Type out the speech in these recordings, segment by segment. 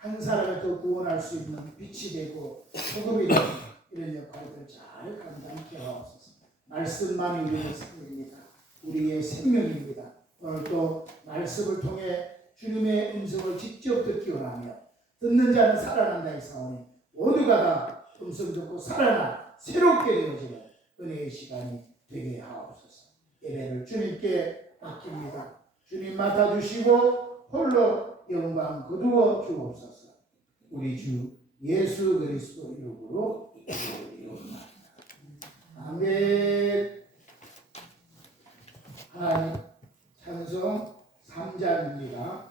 한 사람을 또 구원할 수 있는 빛이 되고 소금이 되는 이런 역할을 잘 감당케 하옵소서. 말씀만이 우리의 생명입니다. 우리의 생명입니다. 오늘 또 말씀을 통해 주님의 음성을 직접 듣기 원하며 듣는 자는 살아난다 했사오니 모두가 다 음성 듣고 살아나 새롭게 되어지는 은혜의 시간이 되게 하옵소서. 예배를 주님께 맡깁니다. 주님 맡아주시고 홀로 영광 거두어 주옵소서. 우리 주 예수 그리스도 이름으로 기도드리옵나이다. 아멘. 하나님 찬송 3장입니다.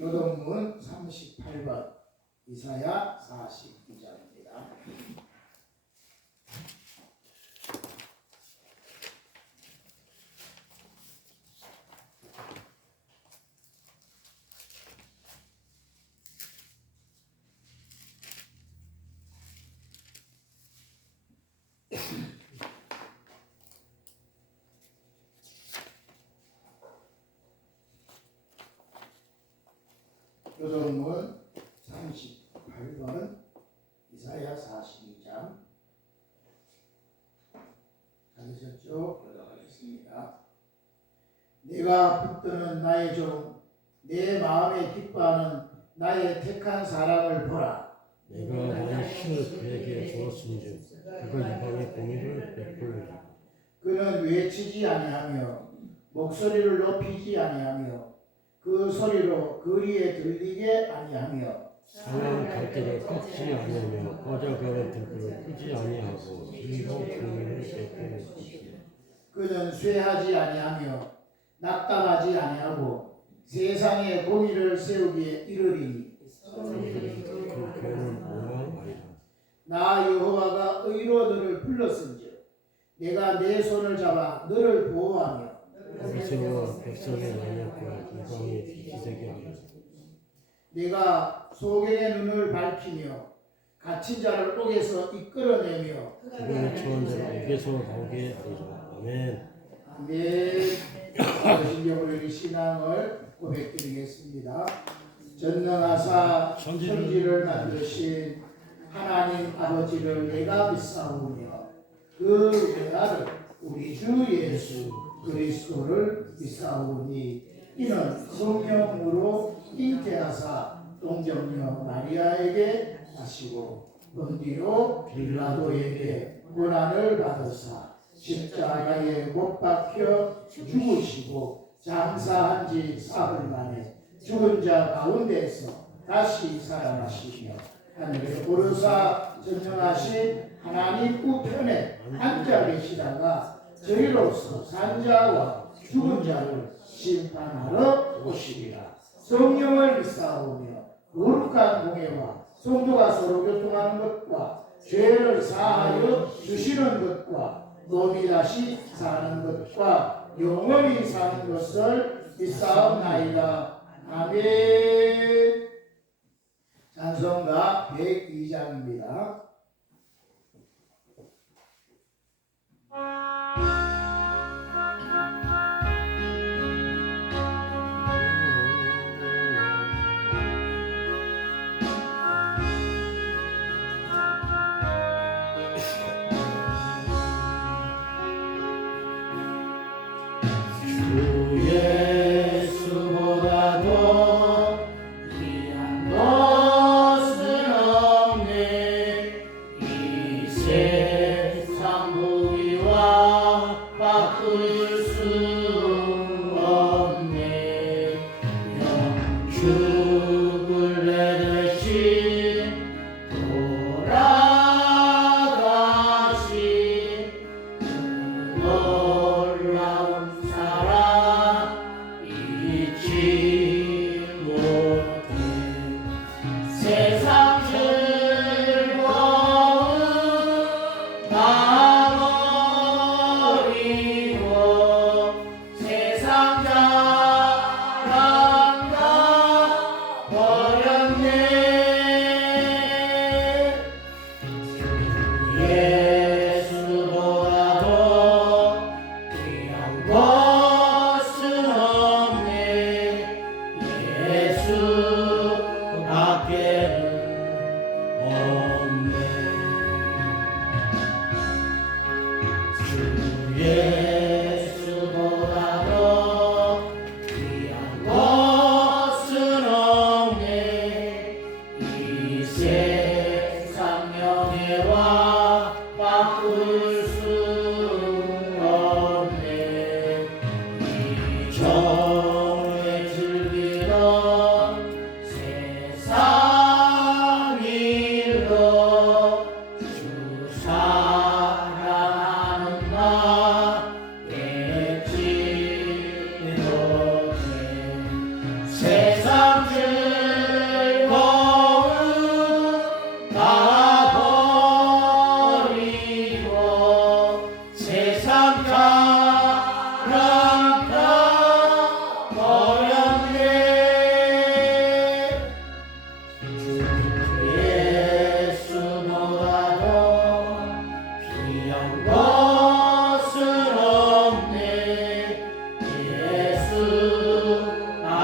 교동문 38번 이사야 42장입니다. 교동문 38번 이사야 42장 찾으셨죠? 읽어가겠습니다. 내가 붙드는 나의 종 내 마음에 기뻐하는 나의 택한 사람을 보라. 내가 나의 신을 그에게 주었은즉 그가 이방의 공의를 베풀리라. 그는 외치지 아니하며 목소리를 높이지 아니하며 그 소리로 거리에 들리게 아니하며 상한 갈대를 꺾지 아니하며 꺼져가는 등불을 끄지 아니하고 이로 공의를 베풀 것이라. 그는 쇠하지 아니하며 낙담하지 아니하고 세상에 공의를 세우기에 이르리니 그 교훈을 모방하리라. 나 여호와가 의로 너를 불렀은즉 내가 내 손을 잡아 너를 보호하며 어리새와 백성의 만역과 이방의 기색이 하리라. 내가 소경의 눈을 밝히며 갇힌 자를 옥에서 이끌어내며 그분의 처한 자를 옥에서 나오게 하리라. 아멘. 아멘. 신경으로 이 신앙을 고백드리겠습니다. 전능하사 천지를 만드신 하나님 아버지를 내가 믿사오며 그 외아들 우리 주 예수 그리스도를 믿사오니 이는 성령으로 잉태하사 동정녀 마리아에게 나시고 본디오 빌라도에게 고난을 받으사 십자가에 못 박혀 죽으시고 장사한 지 사흘 만에 죽은 자 가운데서 다시 살아나시며 하늘에 오르사 전능하신 하나님 우편에 앉아 계시다가 저희로서 산 자와 죽은 자를 심판하러 오시리라. 성령을 믿사오며 거룩한 공예와 성도가 서로 교통하는 것과 죄를 사하여 주시는 것과 몸이 다시 사는 것과 영원히 사는 것을 믿사옵나이다. 아멘. 찬송가 102장입니다. 예수보다도 귀한 것은 없네. 이 세상 명예와 바꿀 수 없네. 이 정에 즐기던 세상 일도 주 사랑하는 나 맺지 못해. 세상 즐거움 다 버리고 세상 사랑 다 버렸네. 예수보다도 귀한 것은 없네.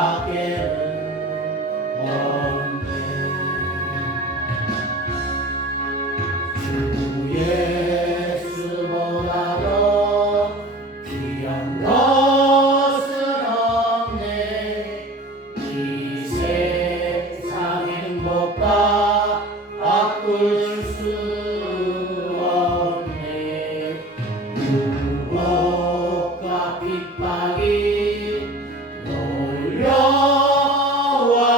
예수밖에는 없네. 주 예수보다도 귀한 것은 없네. 이 세상 행복과 바꿀 수 없네. 유혹과 핍박이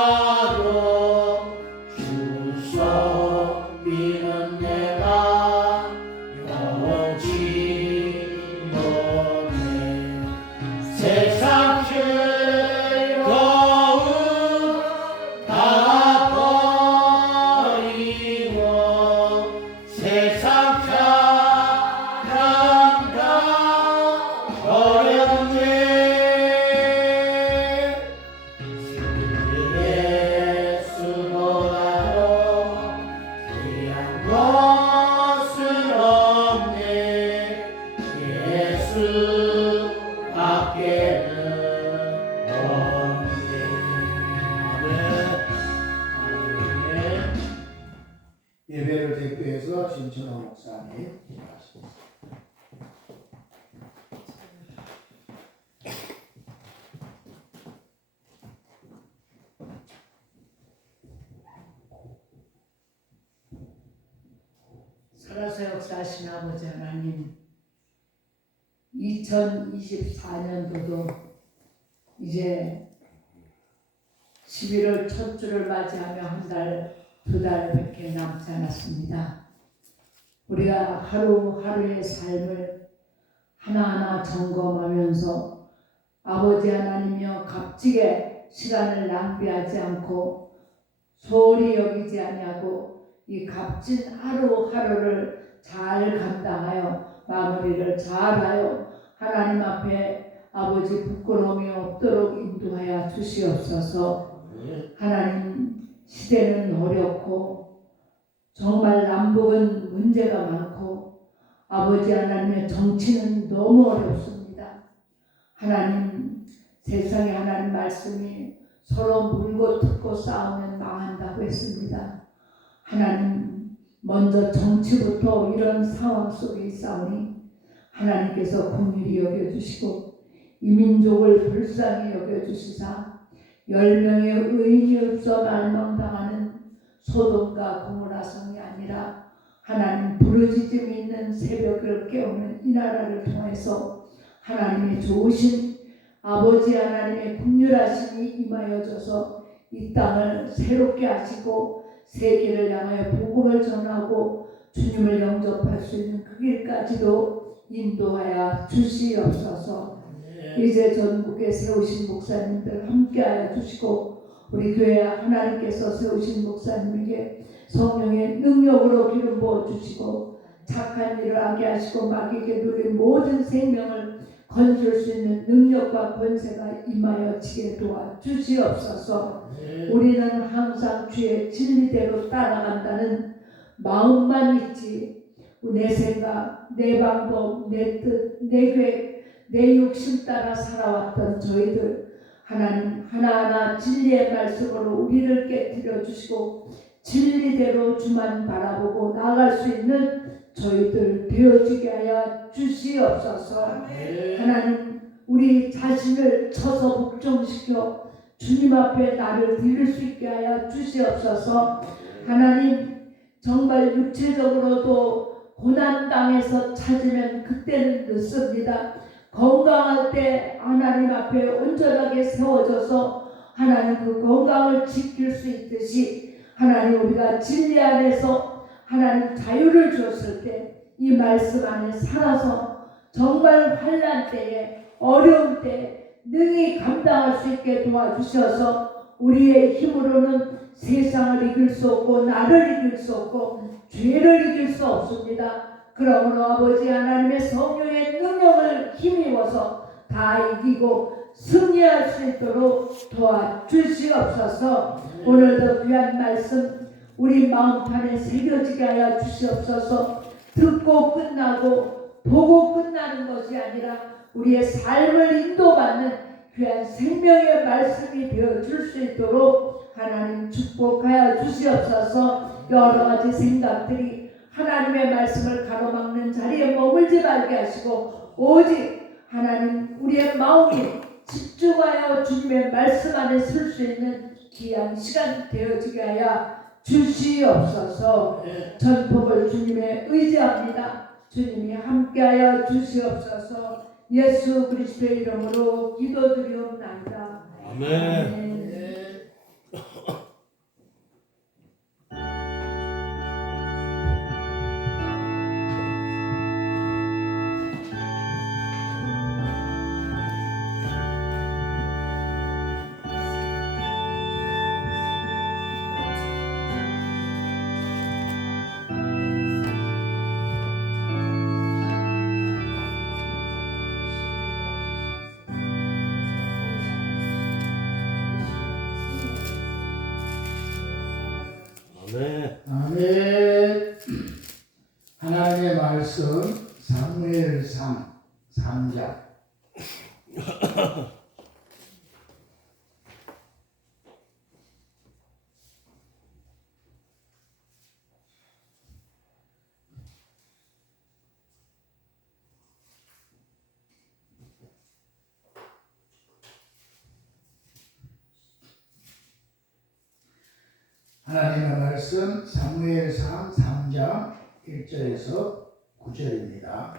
몰려와도 주소 비는 내가 영원치 못해. 세상 즐거움 다 버리고 세상 사랑 다 버렸네. 예수보다도 귀한 것은 없네. 예수밖에는 없네. 아멘. 아멘. 예배를 대표해서 진천호 목사님 기도하십니다. 살아서 역사하신 아버지 하나님, 2024년도도 이제 11월 첫 주를 맞이하며 한 달, 두 달밖에 남지 않았습니다. 우리가 하루하루의 삶을 하나하나 점검하면서 아버지 하나님이여 값지게 시간을 낭비하지 않고 소홀히 여기지 아니하고 이 값진 하루하루를 잘 감당하여 마무리를 잘하여 하나님 앞에 아버지 부끄러움이 없도록 인도하여 주시옵소서. 하나님, 시대는 어렵고 정말 남북은 문제가 많고 아버지 하나님의 정치는 너무 어렵습니다. 하나님, 세상에 하나님 말씀이 서로 물고 뜯고 싸우면 망한다고 했습니다. 하나님, 먼저 정치부터 이런 상황 속에 있사오니 하나님께서 긍휼히 여겨주시고 이 민족을 불쌍히 여겨주시사 10명의 의인이 없어 멸망당하는 소돔과 고모라 성이 아니라 하나님 부르짖음 있는 새벽을 깨우는 이 나라를 통해서 하나님의 좋으신 아버지 하나님의 긍휼하심이 임하여져서 이 땅을 새롭게 하시고 세계를 향하여 복음을 전하고 주님을 영접할 수 있는 그 길까지도 인도하여 주시옵소서. 이제 전국에 세우신 목사님들 함께하여 주시고 우리 교회 하나님께서 세우신 목사님에게 성령의 능력으로 기름 부어주시고 착한 일을 하게 하시고 마귀에게 누린 모든 생명을 건질 수 있는 능력과 권세가 임하여지게 도와주시옵소서. 우리는 항상 주의 진리대로 따라간다는 마음만 있지 내 생각, 내 방법, 내 뜻, 내 계획, 내 욕심 따라 살아왔던 저희들 하나님 하나하나 진리의 말씀으로 우리를 깨뜨려 주시고 진리대로 주만 바라보고 나아갈 수 있는 저희들 되어지게 하여 주시옵소서. 하나님 우리 자신을 쳐서 복종시켜 주님 앞에 나를 드릴 수 있게 하여 주시옵소서. 하나님 정말 육체적으로도 고난 땅에서 찾으면 그때는 늦습니다. 건강할 때 하나님 앞에 온전하게 세워져서 하나님 그 건강을 지킬 수 있듯이 하나님 우리가 진리 안에서 하나님 자유를 주었을 때 이 말씀 안에 살아서 정말 환난 때에 어려운 때에 능히 감당할 수 있게 도와주셔서 우리의 힘으로는 세상을 이길 수 없고 나를 이길 수 없고 죄를 이길 수 없습니다. 그러므로 아버지 하나님의 성령의 능력을 힘입어서 다 이기고 승리할 수 있도록 도와주시옵소서. 오늘도 귀한 말씀 우리 마음판에 새겨지게 하여 주시옵소서. 듣고 끝나고 보고 끝나는 것이 아니라 우리의 삶을 인도받는 귀한 생명의 말씀이 되어줄 수 있도록 하나님 축복하여 주시옵소서. 여러 가지 생각들이 하나님의 말씀을 가로막는 자리에 머물지 말게 하시고 오직 하나님 우리의 마음이 집중하여 주님의 말씀 안에 설 수 있는 귀한 시간 되어지게 하여 주시옵소서. 전폭을 주님의 의지합니다. 주님이 함께하여 주시옵소서. 예수 그리스도의 이름으로 기도드리옵나이다. 아멘. 아멘. 아멘. 하나님의 말씀 사무엘상 3장. 하나님의 말씀 사무엘상 3장 1절에서 9절입니다.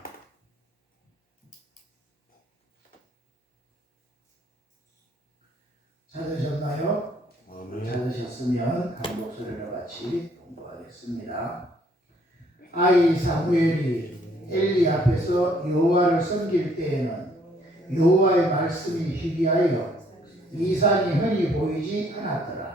찾으셨나요? 아멘. 찾으셨으면 한 목소리로 같이 공부하겠습니다. 아이 사무엘이 엘리 앞에서 여호와를 섬길 때에는 여호와의 말씀이 희귀하여 이상이 흔히 보이지 않았더라.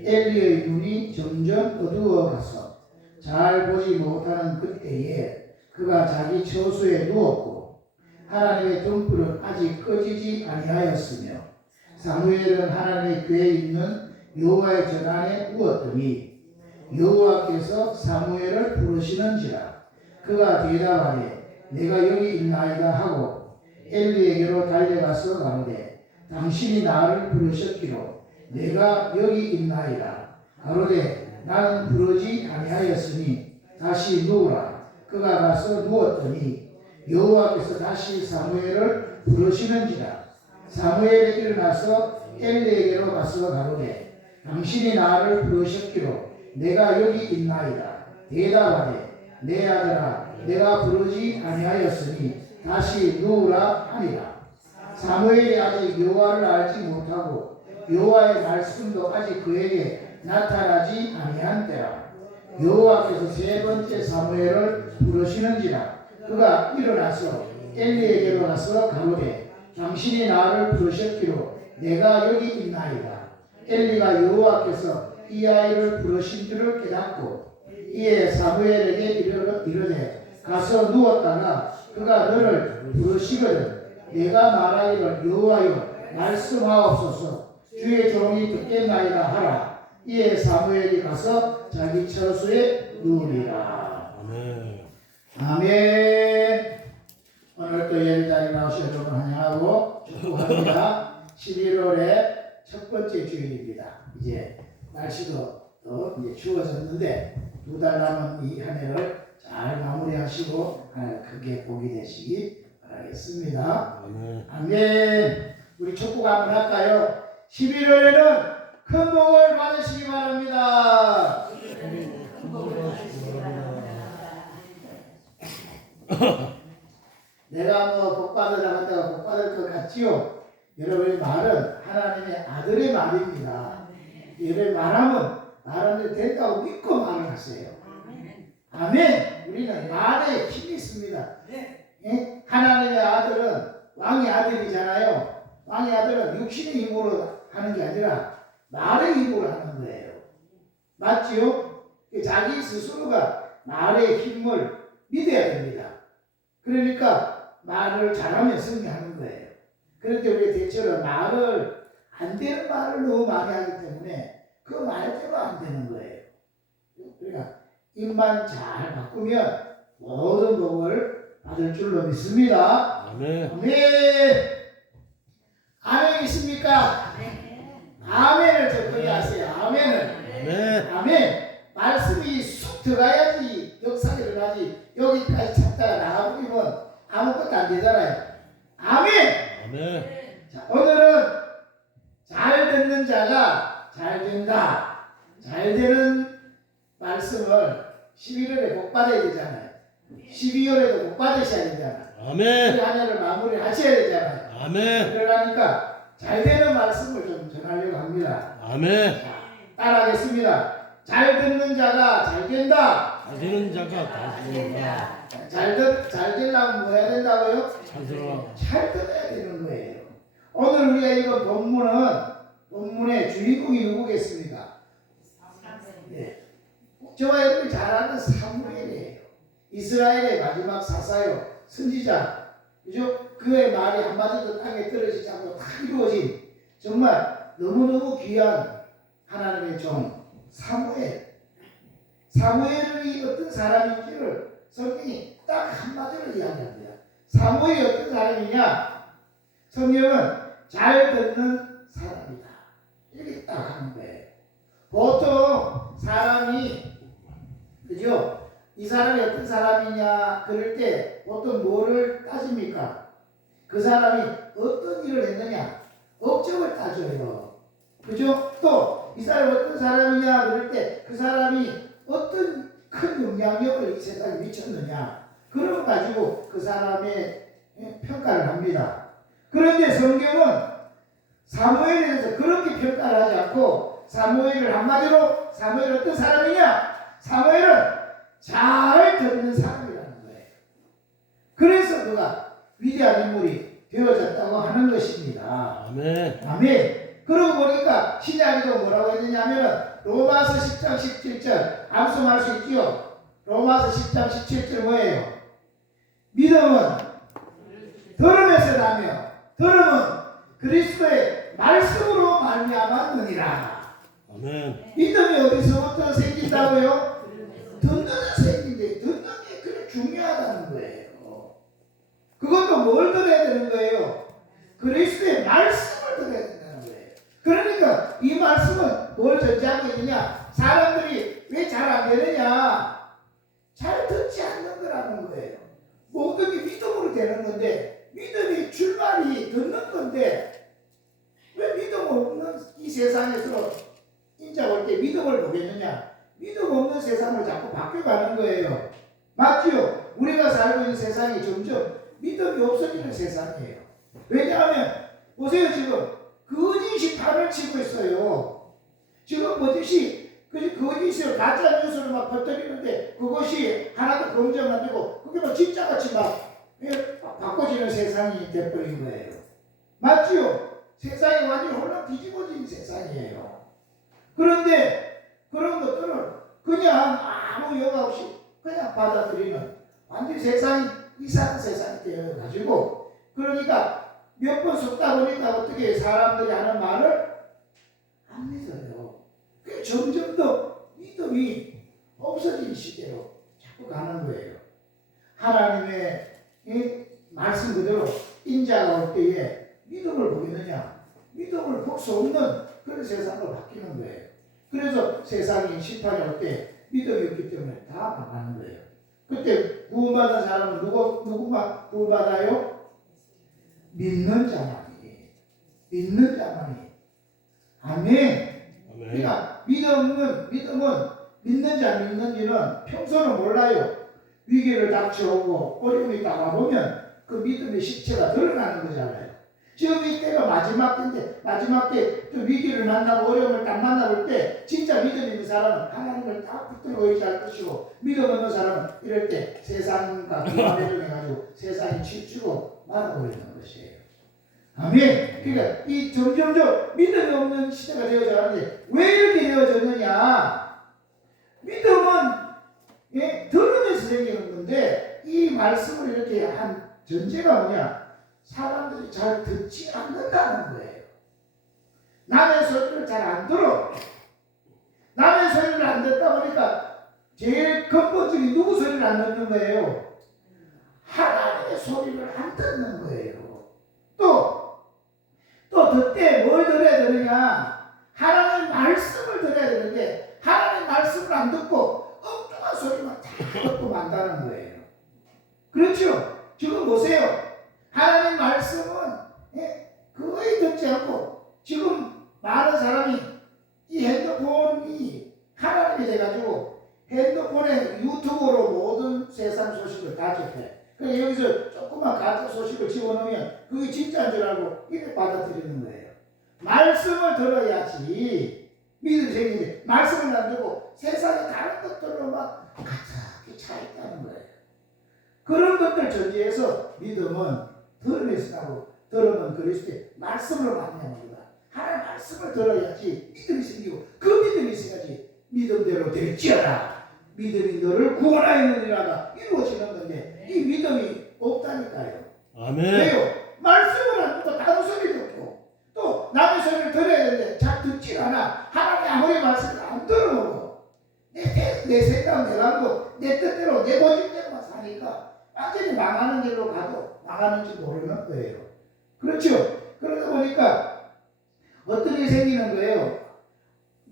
엘리의 눈이 점점 어두워가서 잘 보지 못하는 그때에 그가 자기 처소에 누웠고 하나님의 등불은 아직 꺼지지 아니하였으며 사무엘은 하나님의 궤에 있는 여호와의 전안에 누웠더니 여호와께서 사무엘을 부르시는지라. 그가 대답하되 내가 여기 있나이다 하고 엘리에게로 달려가서 가로되 당신이 나를 부르셨기로 내가 여기 있나이다. 가로되 나는 부르지 아니하였으니 다시 누우라. 그가 가서 누웠더니 여호와께서 다시 사무엘을 부르시는지라. 사무엘이 일어나서 엘리에게로 가서 가로되 당신이 나를 부르셨기로 내가 여기 있나이다. 대답하되 내 아들아 내가 부르지 아니하였으니 다시 누우라 하니라. 사무엘이 아직 여호와를 알지 못하고 여호와의 말씀도 아직 그에게 나타나지 아니한 때라. 여호와께서 세 번째 사무엘을 부르시는지라. 그가 일어나서 엘리에게로 가서 가로되 당신이 나를 부르셨기로 내가 여기 있나이다. 엘리가 여호와께서 이 아이를 부르신 줄을 깨닫고 이에 사무엘에게 이르되 가서 누웠다가 그가 너를 부르시거든 내가 말하기를 여호와여 말씀하옵소서. 주의 종이 듣겠나이다 하라. 이에 사무엘이 가서 자기 처소에 누우리라. 아멘. 아멘. 오늘 또 예배자리에 나오신 여러분 환영하고 축복합니다. 11월의 첫 번째 주일입니다. 이제 날씨도 또 이제 추워졌는데 2달 남은 이 한 해를 잘 마무리 크게 복이 되시기 바라겠습니다. 아멘. 아멘. 우리 축복 한번 할까요? 11월에는 큰 복을 받으시기 바랍니다. 내가 뭐 복 받으라고 하다가 복 받을 것 같지요? 여러분의 말은 하나님의 아들의 말입니다. 여러분 말하는 대로 된다고 믿고 말을 하세요. 아멘. 우리는 말에 힘이 있습니다. 예? 하나님의 아들은 왕의 아들이잖아요. 왕의 아들은 육신의 힘으로 하는 게 아니라 말의 힘으로 하는 거예요. 맞지요? 자기 스스로가 말의 힘을 믿어야 됩니다. 그러니까 말을 잘하면 승리하는 거예요. 그런데 우리 대체로 말을 안 되는 말을 너무 많이 하기 때문에 그 말대로 안 되는 거예요. 그러니까 입만 잘 바꾸면 모든 복을 받을 줄로 믿습니다. 아멘. 아멘. 아멘 있습니까? 아멘을 좀 크게 하세요. 아멘을. 아멘. 아멘. 말씀이 쑥 들어가야지 역사가 일어나지. 여기까지 찾다가 나가버리면 아무것도 안 되잖아요. 아멘. 아멘. 자, 오늘은 잘 듣는 자가 잘 된다. 잘 되는 말씀을 11월에 복 받아야 되잖아요. 12월에도 복 받으셔야 되잖아요. 아멘. 이 한 해를 마무리 하셔야 되잖아요. 아멘. 그러니까 잘 되는 말씀을 좀 전하려고 합니다. 아멘. 자, 따라하겠습니다. 잘 듣는 자가 잘 된다. 잘 되는 자가 다 된다. 잘 되려면 뭐 해야 된다고요? 잘 들어. 잘 들어야 되는 거예요. 오늘 우리가 읽은 본문의 주인공이 누구겠습니까? 네. 저와 여러분이 잘 아는 사무엘이에요. 이스라엘의 마지막 사사요. 선지자. 그죠? 그의 말이 한마디도 땅에 떨어지지 않고 다 이루어진 정말 너무너무 귀한 하나님의 종 사무엘. 사무엘이 어떤 사람인지를 성경이 딱 한마디로 이야기합니다. 사무엘이 어떤 사람이냐? 성경은 잘 듣는 사람이다. 이렇게 딱 하는 거예요. 보통 사람이 그죠? 이 사람이 어떤 사람이냐 그럴 때 보통 뭐를 따집니까? 그 사람이 어떤 일을 했느냐? 업적을 따져요. 그죠? 또 이 사람이 어떤 사람이냐 그럴 때 그 사람이 어떤 큰 영향력을 이 세상에 미쳤느냐 그런 거 가지고 그 사람의 평가를 합니다. 그런데 성경은 사무엘에 대해서 그렇게 평가를 하지 않고 사무엘을 한마디로 사무엘은 어떤 사람이냐? 사무엘은 잘 듣는 사람이라는 거예요. 그래서 그가 위대한 인물이 되어졌다고 하는 것입니다. 아멘. 아멘. 그러고 보니까 신약에도 뭐라고 했느냐면 로마서 10장 17절 암송할 수 있지요. 로마서 10장 17절 뭐예요? 믿음은 들음에서 나며 들음은 그리스도의 말씀으로 말미암았느니라. 아멘. 믿음이 어디서부터 생긴다고요? 듣는 데서 생긴데 듣는 게 그래 중요하다는 거예요. 그것도 뭘 들어야 되는 거예요? 그리스도의 말씀을 들어야 된다는 거예요. 그러니까 이 말씀은 뭘 전제하고 있느냐? 사람들이 왜 잘 안 되느냐? 잘 듣지 않는 거라는 거예요. 모든 게 믿음으로 되는 건데 믿음이 출발이 듣는 건데 왜 믿음 없는 이 세상에서 인자 올 때 믿음을 보겠느냐? 믿음 없는 세상을 자꾸 바뀌어가는 거예요. 맞지요? 우리가 살고 있는 세상이 점점 믿음이 없어지는 세상이에요. 왜냐하면 보세요. 지금 거짓이 판을 치고 있어요. 지금 거짓을 가짜 뉴스를 막 퍼뜨리는데 그것이 하나도 검증 안 되고 그게 막 진짜같이 막 바꿔지는 세상이 돼버린 거예요. 맞지요? 세상이 완전히 혼란 뒤집어진 세상이에요. 그런데 그런 것들을 그냥 아무 여과 없이 그냥 받아들이는 완전히 세상이 이상한 세상이 되어가지고 그러니까 몇 번 섞다 보니까 어떻게 사람들이 하는 말을 안 믿어요. 그 점점 더 믿음이 없어진 시대로 자꾸 가는 거예요. 하나님의 이 말씀 그대로 인자가 올 때에 믿음을 보겠느냐? 믿음을 볼 수 없는 그런 세상으로 바뀌는 거예요. 그래서 세상이 심판이 올 때 믿음이 없기 때문에 다 망하는 거예요. 그때 구원받은 사람은 누구만 구원받아요? 믿는 자만이. 믿는 자만이. 아멘. 아멘. 그러니까 믿음은 믿는 자 믿는지는 평소는 몰라요. 위기를 닥쳐오고 어려움이 다가보면 그 믿음의 실체가 드러나는 거잖아요. 지금 이때가 마지막 때인데 마지막 때 좀 위기를 만나고 어려움을 딱 만나볼 때 진짜 믿음 있는 사람은 하나님을 딱 붙들고 의지할 것이고 믿음 없는 사람은 이럴 때 세상과 교합해가지고 세상에 치우치고 말아버리는 것이에요. 아멘. 그러니까 이 점점점 믿음이 없는 시대가 되어져 가는데 왜 이렇게 되어졌느냐? 믿음은 들으면서 생기는 건데 이 말씀을 이렇게 한 전제가 뭐냐? 사람들이 잘 듣지 않는다는 거예요. 남의 소리를 잘 안 들어. 남의 소리를 안 듣다 보니까 제일 근본적인 누구 소리를 안 듣는 거예요? 하나님의 소리를 안 듣는 거예요. 또 듣되 뭘 들어야 되느냐? 하나님의 말씀을 들어야 되는데 하나님의 말씀을 안 듣고 엉뚱한 소리만 다 듣고 만다는 거예요. 그렇죠? 지금 보세요. 하나님 말씀은 거의 듣지 않고 지금 많은 사람이 이 핸드폰이 하나님이 돼가지고 핸드폰에 유튜브로 모든 세상 소식을 다 접해. 그래서 여기서 조그만 가짜 소식을 집어넣으면 그게 진짜인 줄 알고 이렇게 받아들이는 거예요. 말씀을 들어야지 믿음이 생기는데 말씀을 안 듣고 세상의 다른 것들로만 가득히 차 있다는 거예요. 그런 것들 전제해서 믿음은 들으면서 나고 들으면 그리스도의 말씀을 만나는 거다. 하나님의 말씀을 들어야지 믿음이 생기고 그 믿음이 있어야지 믿음대로 될지어다. 믿음이 너를 구원하였느니라가 이루어지는 건데 이 믿음이 없다니까요. 아멘. 왜요? 말씀을 안 듣고 다른 소리 듣고 또 남의 소리를 들어야 되는데 잘 듣질 않아. 하나님 아무리 말씀을 안 들어. 내 생각 내가 하고 내 뜻대로 내 고집대로만 사니까 완전히 망하는 길로 가도 망하는지 모르는 거예요. 그렇죠? 그러다 보니까 어떤 일이 생기는 거예요.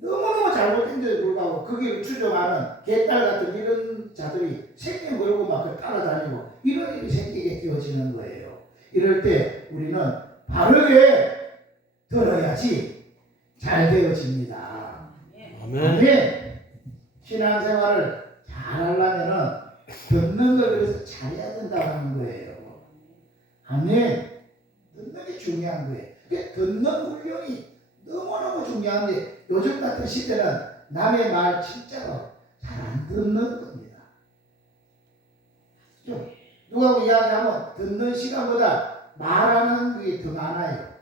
너무너무 잘못된 데도 불구하고 그 길을 추종하는 개딸 같은 이런 자들이 생명 걸고 막 따라다니고 이런 일이 생기게 되어지는 거예요. 이럴 때 우리는 바르게 들어야지 잘 되어집니다. 아멘. 아멘. 신앙생활을 잘 하려면은 듣는 걸 그래서 잘해야 된다는 거예요. 아멘. 듣는 게 중요한 거예요. 듣는 훈련이 너무너무 중요한데 요즘 같은 시대는 남의 말 진짜로 잘 안 듣는 겁니다. 누구하고 이야기하면 듣는 시간보다 말하는 게 더 많아요.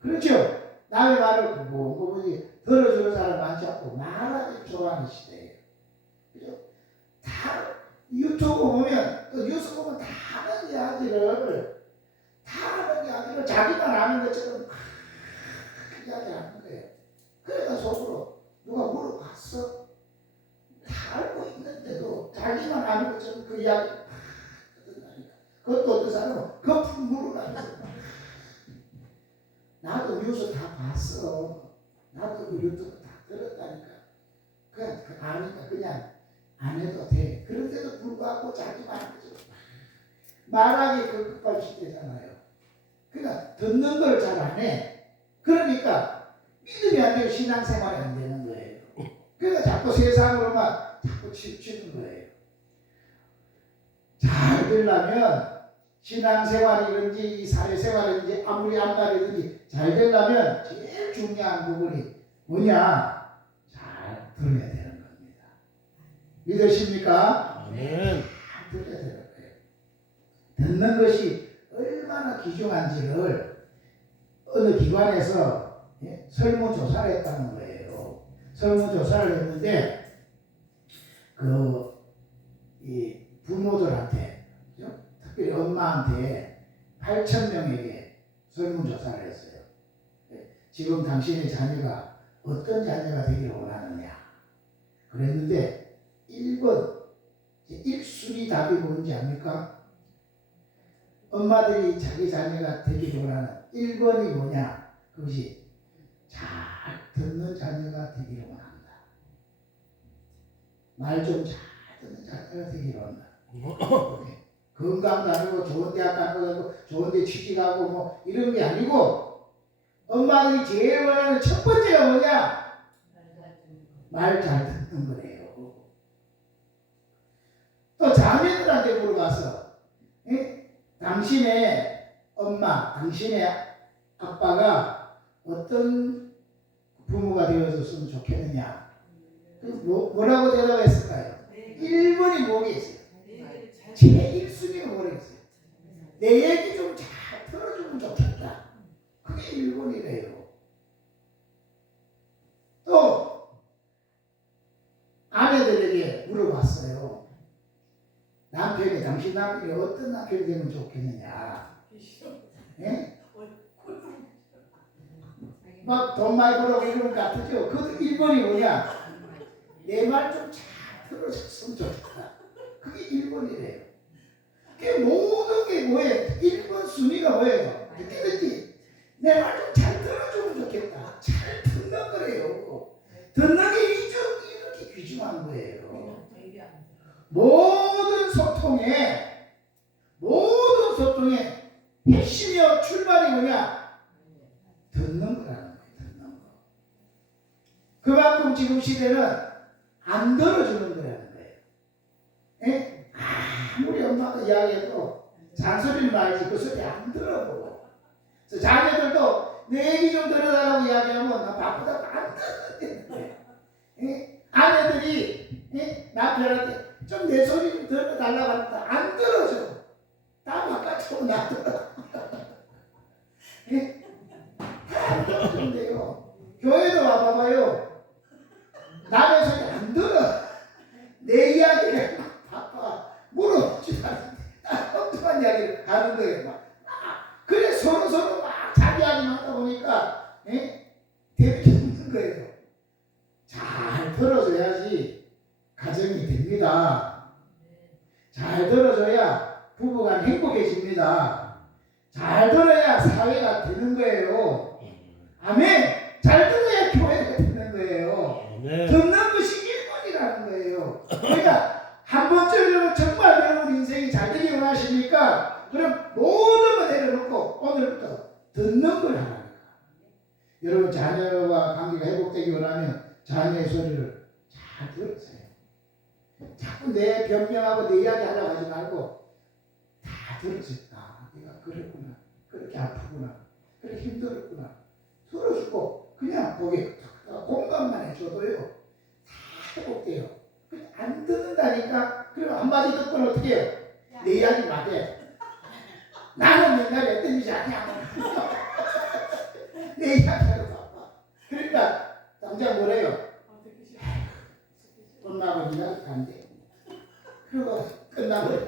그렇죠? 남의 말을 곰곰이 들어주는 사람 많지 않고 말하기 좋아하는 시대예요. 그죠? 다 유튜브 보면 또 뉴스 보면 다 하는 이야기를 자기만 아는 것처럼 이야기하는 거예요. 그러니까 속으로 누가 물어봤어? 다 알고 있는데도 자기만 아는 것처럼 그 이야기 듣는다니까. 그것도 어떤 사람은 거품 물으라면서 나도 뉴스 다 봤어. 나도 그 유튜브 다 들었다니까. 그냥 아니까 그냥 안 해도 돼. 그런데도 불구하고 자기만 하는 거죠. 말하기 급급한 시대잖아요. 그러니까 듣는 걸 잘 안 해. 그러니까 믿음이 안 되고 신앙생활이 안 되는 거예요. 그러니까 자꾸 세상으로만 자꾸 치우치는 거예요. 잘 되려면 신앙생활이든지 사회생활이든지 아무리 안가리든지 잘 되려면 제일 중요한 부분이 뭐냐? 잘 들어야 되는 겁니다. 믿으십니까? 아멘. 잘 들어야 되는 거예요. 듣는 것이 얼마나 귀중한지를 어느 기관에서 설문조사를 했다는 거예요. 설문조사를 했는데 이 부모들한테 특별히 엄마한테 8,000명에게 설문조사를 했어요. 지금 당신의 자녀가 어떤 자녀가 되기를 원하느냐 그랬는데 1번 1순위 답이 뭔지 압니까? 엄마들이 자기 자녀가 되기를 원하는 1번이 뭐냐? 그것이 잘 듣는 자녀가 되기를 원한다. 말 좀 잘 듣는 자녀가 되기를 원한다. 건강도 아니고 좋은 대학 가는 것도 아니고 좋은 데 취직하고 뭐 이런 게 아니고 엄마들이 제일 원하는 첫 번째가 뭐냐? 말 잘 듣는 거래요. 또 자녀들한테 물어봤어. 당신의 엄마, 당신의 아빠가 어떤 부모가 되어줬으면 좋겠느냐? 뭐라고 대답했을까요? 1번이 뭐겠어요? 제 1순위가 뭐겠어요? 내 얘기 좀 잘 들어주면 좋겠다. 그게 1번이래요. 또 아내들에게 물어봤어요. 남편이 당신 남편이 어떤 남편이 되면 좋겠느냐? 예? 막 돈 많이 벌어고 이런 것 같으죠? 그 1번이 뭐냐? 내 말 좀 잘 들어줬으면 좋겠다. 그게 1번이래요. 그게 모든 게 뭐예요? 1번 순위가 뭐예요? 어떻게든지 내 말 좀 잘 들어주면 좋겠다. 잘 듣는 거래요. 듣는 게 이렇게 귀중한 거예요. 모든 소통의 핵심이요 출발이 뭐냐? 듣는 거라는 거예요. 듣는 거. 그만큼 지금 시대는 안 들어주는 거라는 거예요. 예? 아무리 엄마가 이야기해도 잔소리는 알지 그 소리 안 들어보고. 그래서 자녀들도 내 얘기 좀 들어달라고 이야기하면 나 바쁘다고 안 듣는 거예요. 예? 아내들이 남편한테 좀 내 소리 좀 들어달라고 하니까 안 들어줘. 다 바깥으로 놔둬. 예? 다안 들어준대요. 교회도 와봐봐요. 남의 소리 안 들어. 내 이야기를 막 바빠. 물어보지도 않는데 엉뚱한 이야기를 하는 거예요. 막. 그래 서로 막 자기 이야기만 하다 보니까 대비되는 거예요. 잘 들어줘야지 가정이 됩니다. 잘 들어줘야 부부간 행복해집니다. 잘 들어야 사회가 되는 거예요. 아멘. 잘 들어야 교회가 되는 거예요. 듣는 것이 1번이라는 거예요. 그러니까 한 번쯤은 정말 여러분 인생이 잘 되기 원하십니까? 그럼 모든 거 내려놓고 오늘부터 듣는 걸 하라니까. 여러분 자녀와 관계가 회복되기 원하면 자녀의 소리를 잘 들으세요. 자꾸 내 변명하고 내 이야기 하려고 하지 말고 다 들으세요. 내가 그랬구나. 그렇게 아프구나. 그렇게 힘들었구나. 들어주고 그냥 거기에 공감만 해줘도요. 다 회복돼요. 안 듣는다니까. 그럼 한마디 듣고는 어떻게 해요? 내 이야기 맞아. 나는 옛날에 어떤 일이 아니야. 내 이야기하고 바빠. 그러니까 당장 뭐래요? 엄마하고 네가 간대. 그리고 끝나버려.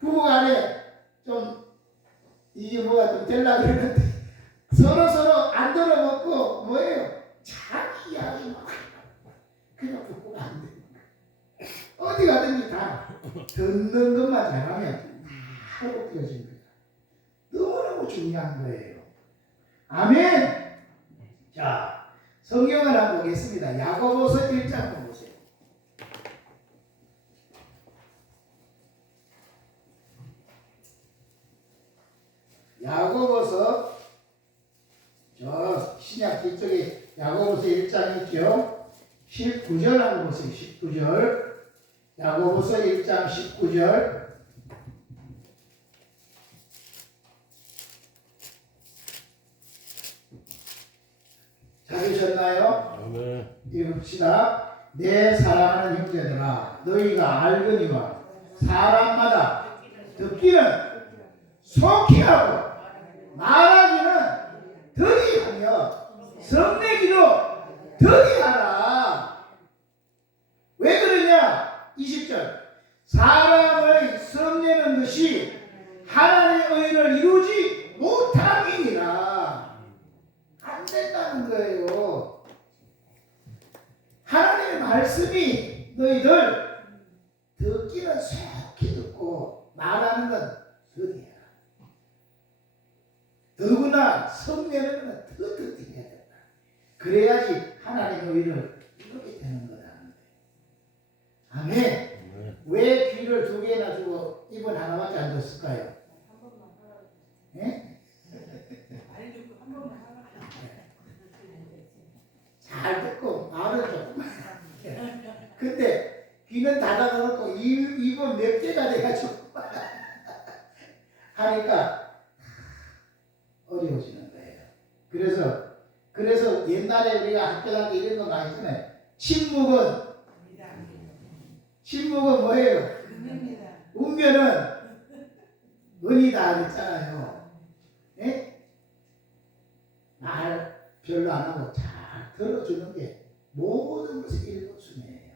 부부간에 좀 이게 뭐가 좀 되려고 그러는데 서로 안 들어먹고 뭐예요? 자기 이야기만 그냥 부부가 안 돼. 어디 가든지 다 듣는 것만 잘하면 다 회복되어집니다. 너무너무 중요한 거예요. 아멘. 자, 성경을 한번 보겠습니다. 야고보서 1장 한번 보세요. 야고보서 저 신약 뒤쪽에 야고보서 1장 있죠. 19절 한번 보세요. 19절. 야고보서 1장 19절. 찾으셨나요? 아멘. 읽읍시다. 내 사랑하는 형제들아, 너희가 알거니와 사람마다 듣기는 속히 하고 말하기는 더디하며 성내기도 더디하라. 왜 그러냐? 20절. 사람의 성내는 것이 하나님의 의를 이루지 못함이니라. 안 된다는 거예요. 하나님의 말씀이 너희들 듣기는 속히 듣고 말하는 건 더디해라. 더구나 성내는 건 더 더디해야 된다. 그래야지 하나님의 의를 이루게 되는 거라는 거예요. 아멘. 왜 귀를 두 개나 주고 입은 하나밖에 안 줬을까요? 예? 잘 듣고 말은 조금만. 근데 귀는 닫아놓고 입은 몇 개가 돼가지고 하니까 어려워지는 거예요. 그래서 옛날에 우리가 학교 다닐 때 이런 거 많이 했잖아요. 침묵은 뭐예요? 운면은 은이다 그랬잖아요. 예? 말 별로 안 하고 잘 들어주는 게 모든 것의 일부순이에요.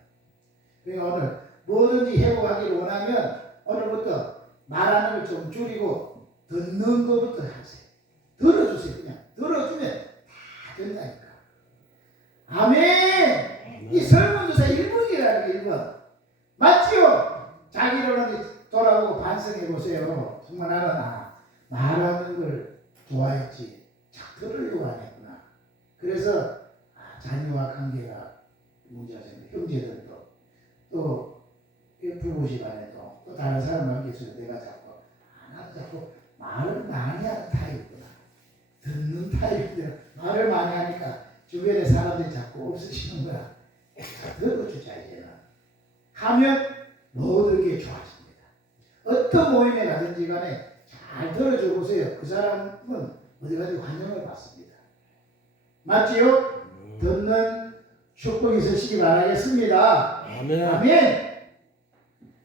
그러니까 오늘 뭐든지 해보하기를 원하면 오늘부터 말하는 걸 좀 줄이고 듣는 것부터 하세요. 들어주세요. 그냥 들어주면 다 된다니까. 아멘. 이 설문조사 1분이라는 게 1분. 맞지요? 자기를 돌아보고 반성해 보세요. 정말 나는 말하는 걸 좋아했지. 잘 들으려고 안 했구나. 그래서 자녀와 관계가 문제가 생겨. 형제들도 또 부부 집안에도 또 다른 사람 관계에서 내가 자꾸 말을 많이 하는 타입이구나. 듣는 타입이구나. 말을 많이 하니까 주변에 사람들이 자꾸 없으시는 거야. 들어주자 이제는. 하면 모든 게 좋아집니다. 어떤 모임에 가든지 간에 잘 들어줘 보세요. 그 사람은 어디 가서 환영을 받습니다. 맞지요? 듣는 축복이 있으시기 바라겠습니다. 아멘. 아멘.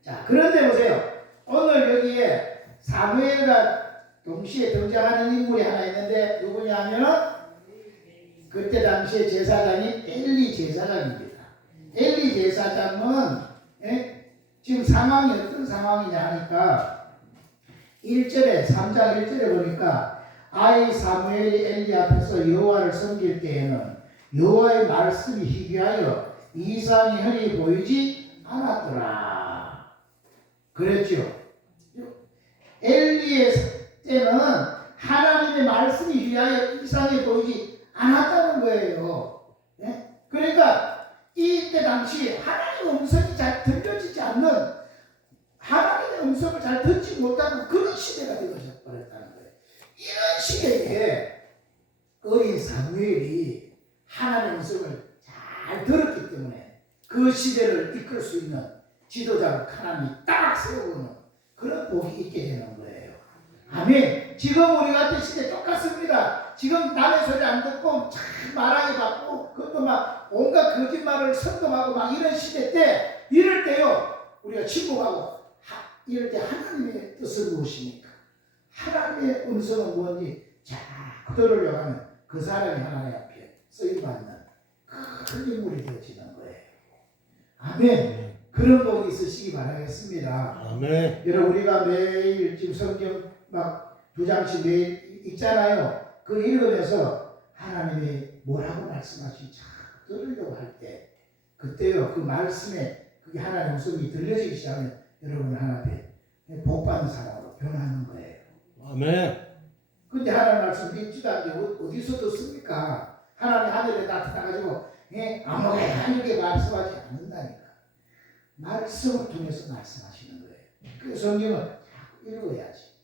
자, 그런데 보세요. 오늘 여기에 사무엘과 동시에 등장하는 인물이 하나 있는데 누구냐 하면 그때 당시에 제사장이 엘리 제사장입니다. 엘리 제사장은 지금 상황이 어떤 상황이냐 하니까 1절에 3장 1절에 보니까 아이 사무엘이 엘리 앞에서 여호와를 섬길 때에는 여호와의 말씀이 희귀하여 이상이 흔히 보이지 않았더라. 그랬죠. 엘리의 때는 하나님의 말씀이 희귀하여 이상이 보이지 않았다는 거예요. 네? 그러니까 이때 당시 하나님의 음성이 잘 들려지지 않는, 하나님의 음성을 잘 듣지 못하는 그런 시대가 되어져 버렸다는 거예요. 이런 시대에 어린 사무엘이 하나님의 음성을 잘 들었기 때문에 그 시대를 이끌 수 있는 지도자를 하나님이 딱 세우는 그런 복이 있게 되는 거예요. 아멘. 지금 우리 같은 시대 똑같습니다. 지금 남의 소리 안 듣고 참 말하게 받고 그것도 막 온갖 거짓말을 선동하고 막 이런 시대 때, 이럴 때요 우리가 침묵하고 이럴 때 하나님의 뜻은 무엇입니까? 하나님의 음성은 뭔지 잘 들으려고 하면 그 사람이 하나님 앞에 쓰임받는 큰 인물이 되어지는 거예요. 아멘. 그런 복이 있으시기 바라겠습니다. 아멘. 여러분 우리가 매일 지금 성경 막 2장씩 매일 읽잖아요. 그 읽으면서 하나님이 뭐라고 말씀하시는지 잘 들으려고 할 때, 그때요 그 말씀에 그게 하나님의 음성이 들려지기 시작하면 여러분 하나님 복받는 사람으로 변하는 거예요. 아멘. 근데 하나님 말씀 믿지도 않는데 어디서 듣습니까? 하나님 하늘에 나타나가지고 아무개나 이렇게 말씀하지 않는다니까. 말씀을 통해서 말씀하시는 거예요. 그 성경을 자꾸 읽어야지.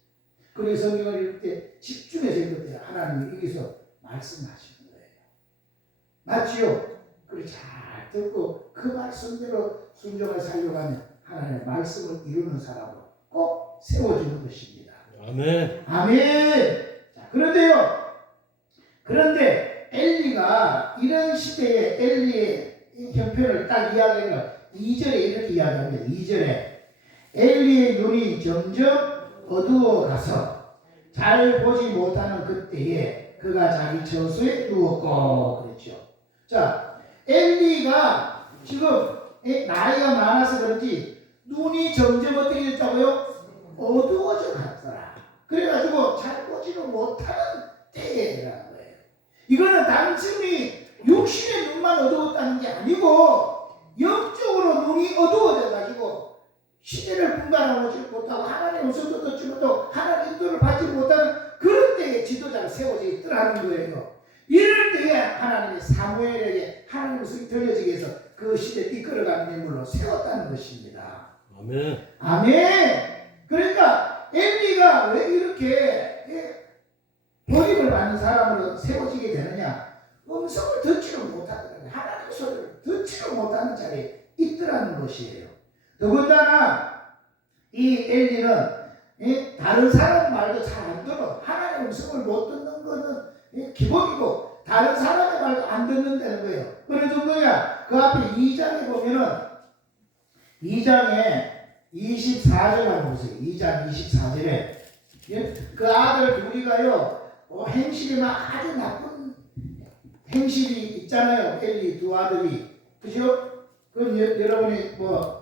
그리고 성경을 읽을 때 집중해서 읽을 때 하나님이 여기서 말씀하시는 거예요. 맞지요? 그리고 잘 듣고 그 말씀대로 순종을 살려가면 하나님의 말씀을 이루는 사람으로 꼭 세워주는 것입니다. 아멘. 아멘. 자, 그런데 엘리가 이런 시대에 엘리의 형편을 딱 이야기하면 2절에 이렇게 이야기합니다. 2절에 엘리의 눈이 점점 어두워가서 잘 보지 못하는 그때에 그가 자기 처소에 누웠고 그랬죠. 자, 엘리가 지금 나이가 많아서 그런지 눈이 점점 어떻게 됐다고요? 어두워져 갔더라. 그래가지고 잘 보지를 못하는 때라는 거예요. 이거는 단순히 육신의 눈만 어두웠다는 게 아니고 영적으로 눈이 어두워져가지고 시대를 분간하지 못하고 하나님의 음성도 듣지 못하고 하나님의 인도를 받지 못하는 그런 때에 지도자가 세워져 있더라는 거예요. 이럴 때에 하나님이 사무엘에게 하나님의 음성이 들려지기 위해서 그 시대에 이끌어가는 인물로 세웠다는 것입니다. 아멘. 아멘. 그러니까 엘리가 왜 이렇게 버림을 받는 사람으로 세워지게 되느냐? 음성을 듣지를 못하더라고요. 하나님의 소리를 듣지를 못하는 자리에 있더라는 것이에요. 더군다나 이 엘리는 다른 사람 말도 잘 안 들어. 하나님의 음성을 못 듣는 거는 기본이고 다른 사람의 말도 안 듣는다는 거예요. 어느 정도냐? 그 앞에 2장에 보면은 2장에 24절 한번 보세요. 2장 24절에 그 아들 둘이가요 행실이 막 아주 나쁜 행실이 있잖아요. 엘리 두 아들이 그죠? 그럼 여러분이 뭐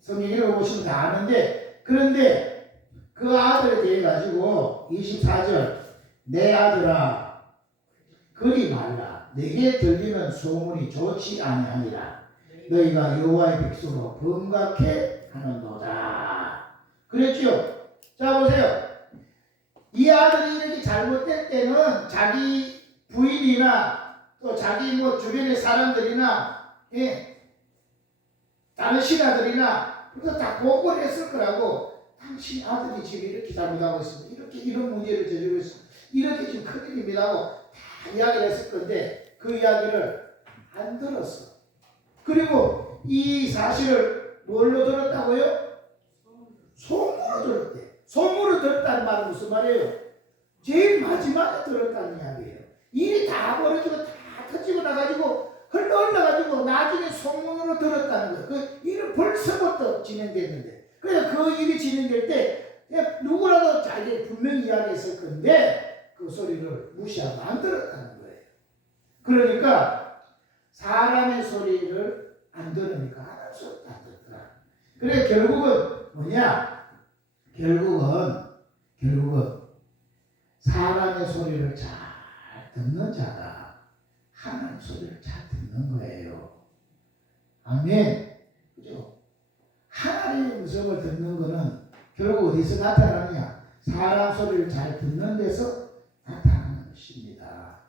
성경 읽어보시면 다 아는데 그런데 그 아들에 대해 가지고 24절 내 아들아 그리 말라 내게 들리는 소문이 좋지 아니하니라 너희가 여호와의 백성으로 범각해 하는도다. 그랬죠? 자 보세요. 이 아들이 이렇게 잘못될 때는 자기 부인이나 또 자기 뭐 주변의 사람들이나 다른 신하들이나 그래서 다 보고를 했을 거라고 당신 아들이 지금 이렇게 잘못하고 있습니다. 이렇게 이런 문제를 저지르고 있습니다. 이렇게 지금 큰일입니다 하고 다 이야기를 했을 건데 그 이야기를 안 들었어. 그리고 이 사실을 뭘로 들었다고요? 소문으로 들었대. 소문으로 들었다는 말은 무슨 말이에요? 제일 마지막에 들었다는 이야기예요. 일이 다 벌어지고 다 터지고 나가지고 흘러가지고 나중에 소문으로 들었다는 거예요. 그 일은 벌써부터 진행됐는데 그래서 그 일이 진행될 때 누구라도 자기 분명히 이야기했을 건데 그 소리를 무시하고 안 들었다는 거예요. 그러니까 사람의 소리를 안 들으니까 하나님 소리도 안 듣더라. 그래 결국은 뭐냐? 결국은 사람의 소리를 잘 듣는 자가 하나님 소리를 잘 듣는 거예요. 아멘. 그죠? 하나님의 음성을 듣는 거는 결국 어디서 나타나느냐? 사람 소리를 잘 듣는 데서 나타나는 것입니다.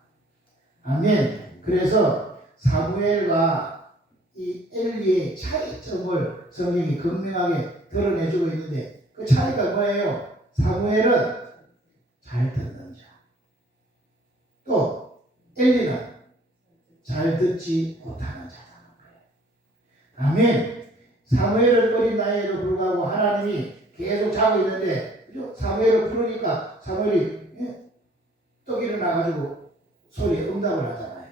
아멘. 그래서 사무엘과 이 엘리의 차이점을 성경이 극명하게 드러내주고 있는데 그 차이가 뭐예요? 사무엘은 잘 듣는 자, 또 엘리는 잘 듣지 못하는 자라는 거예요. 아멘. 사무엘은 어린 나이에도 불구하고 하나님이 계속 자고 있는데 그죠? 사무엘을 부르니까 사무엘이 떡 일어나가지고 소리에 응답을 하잖아요.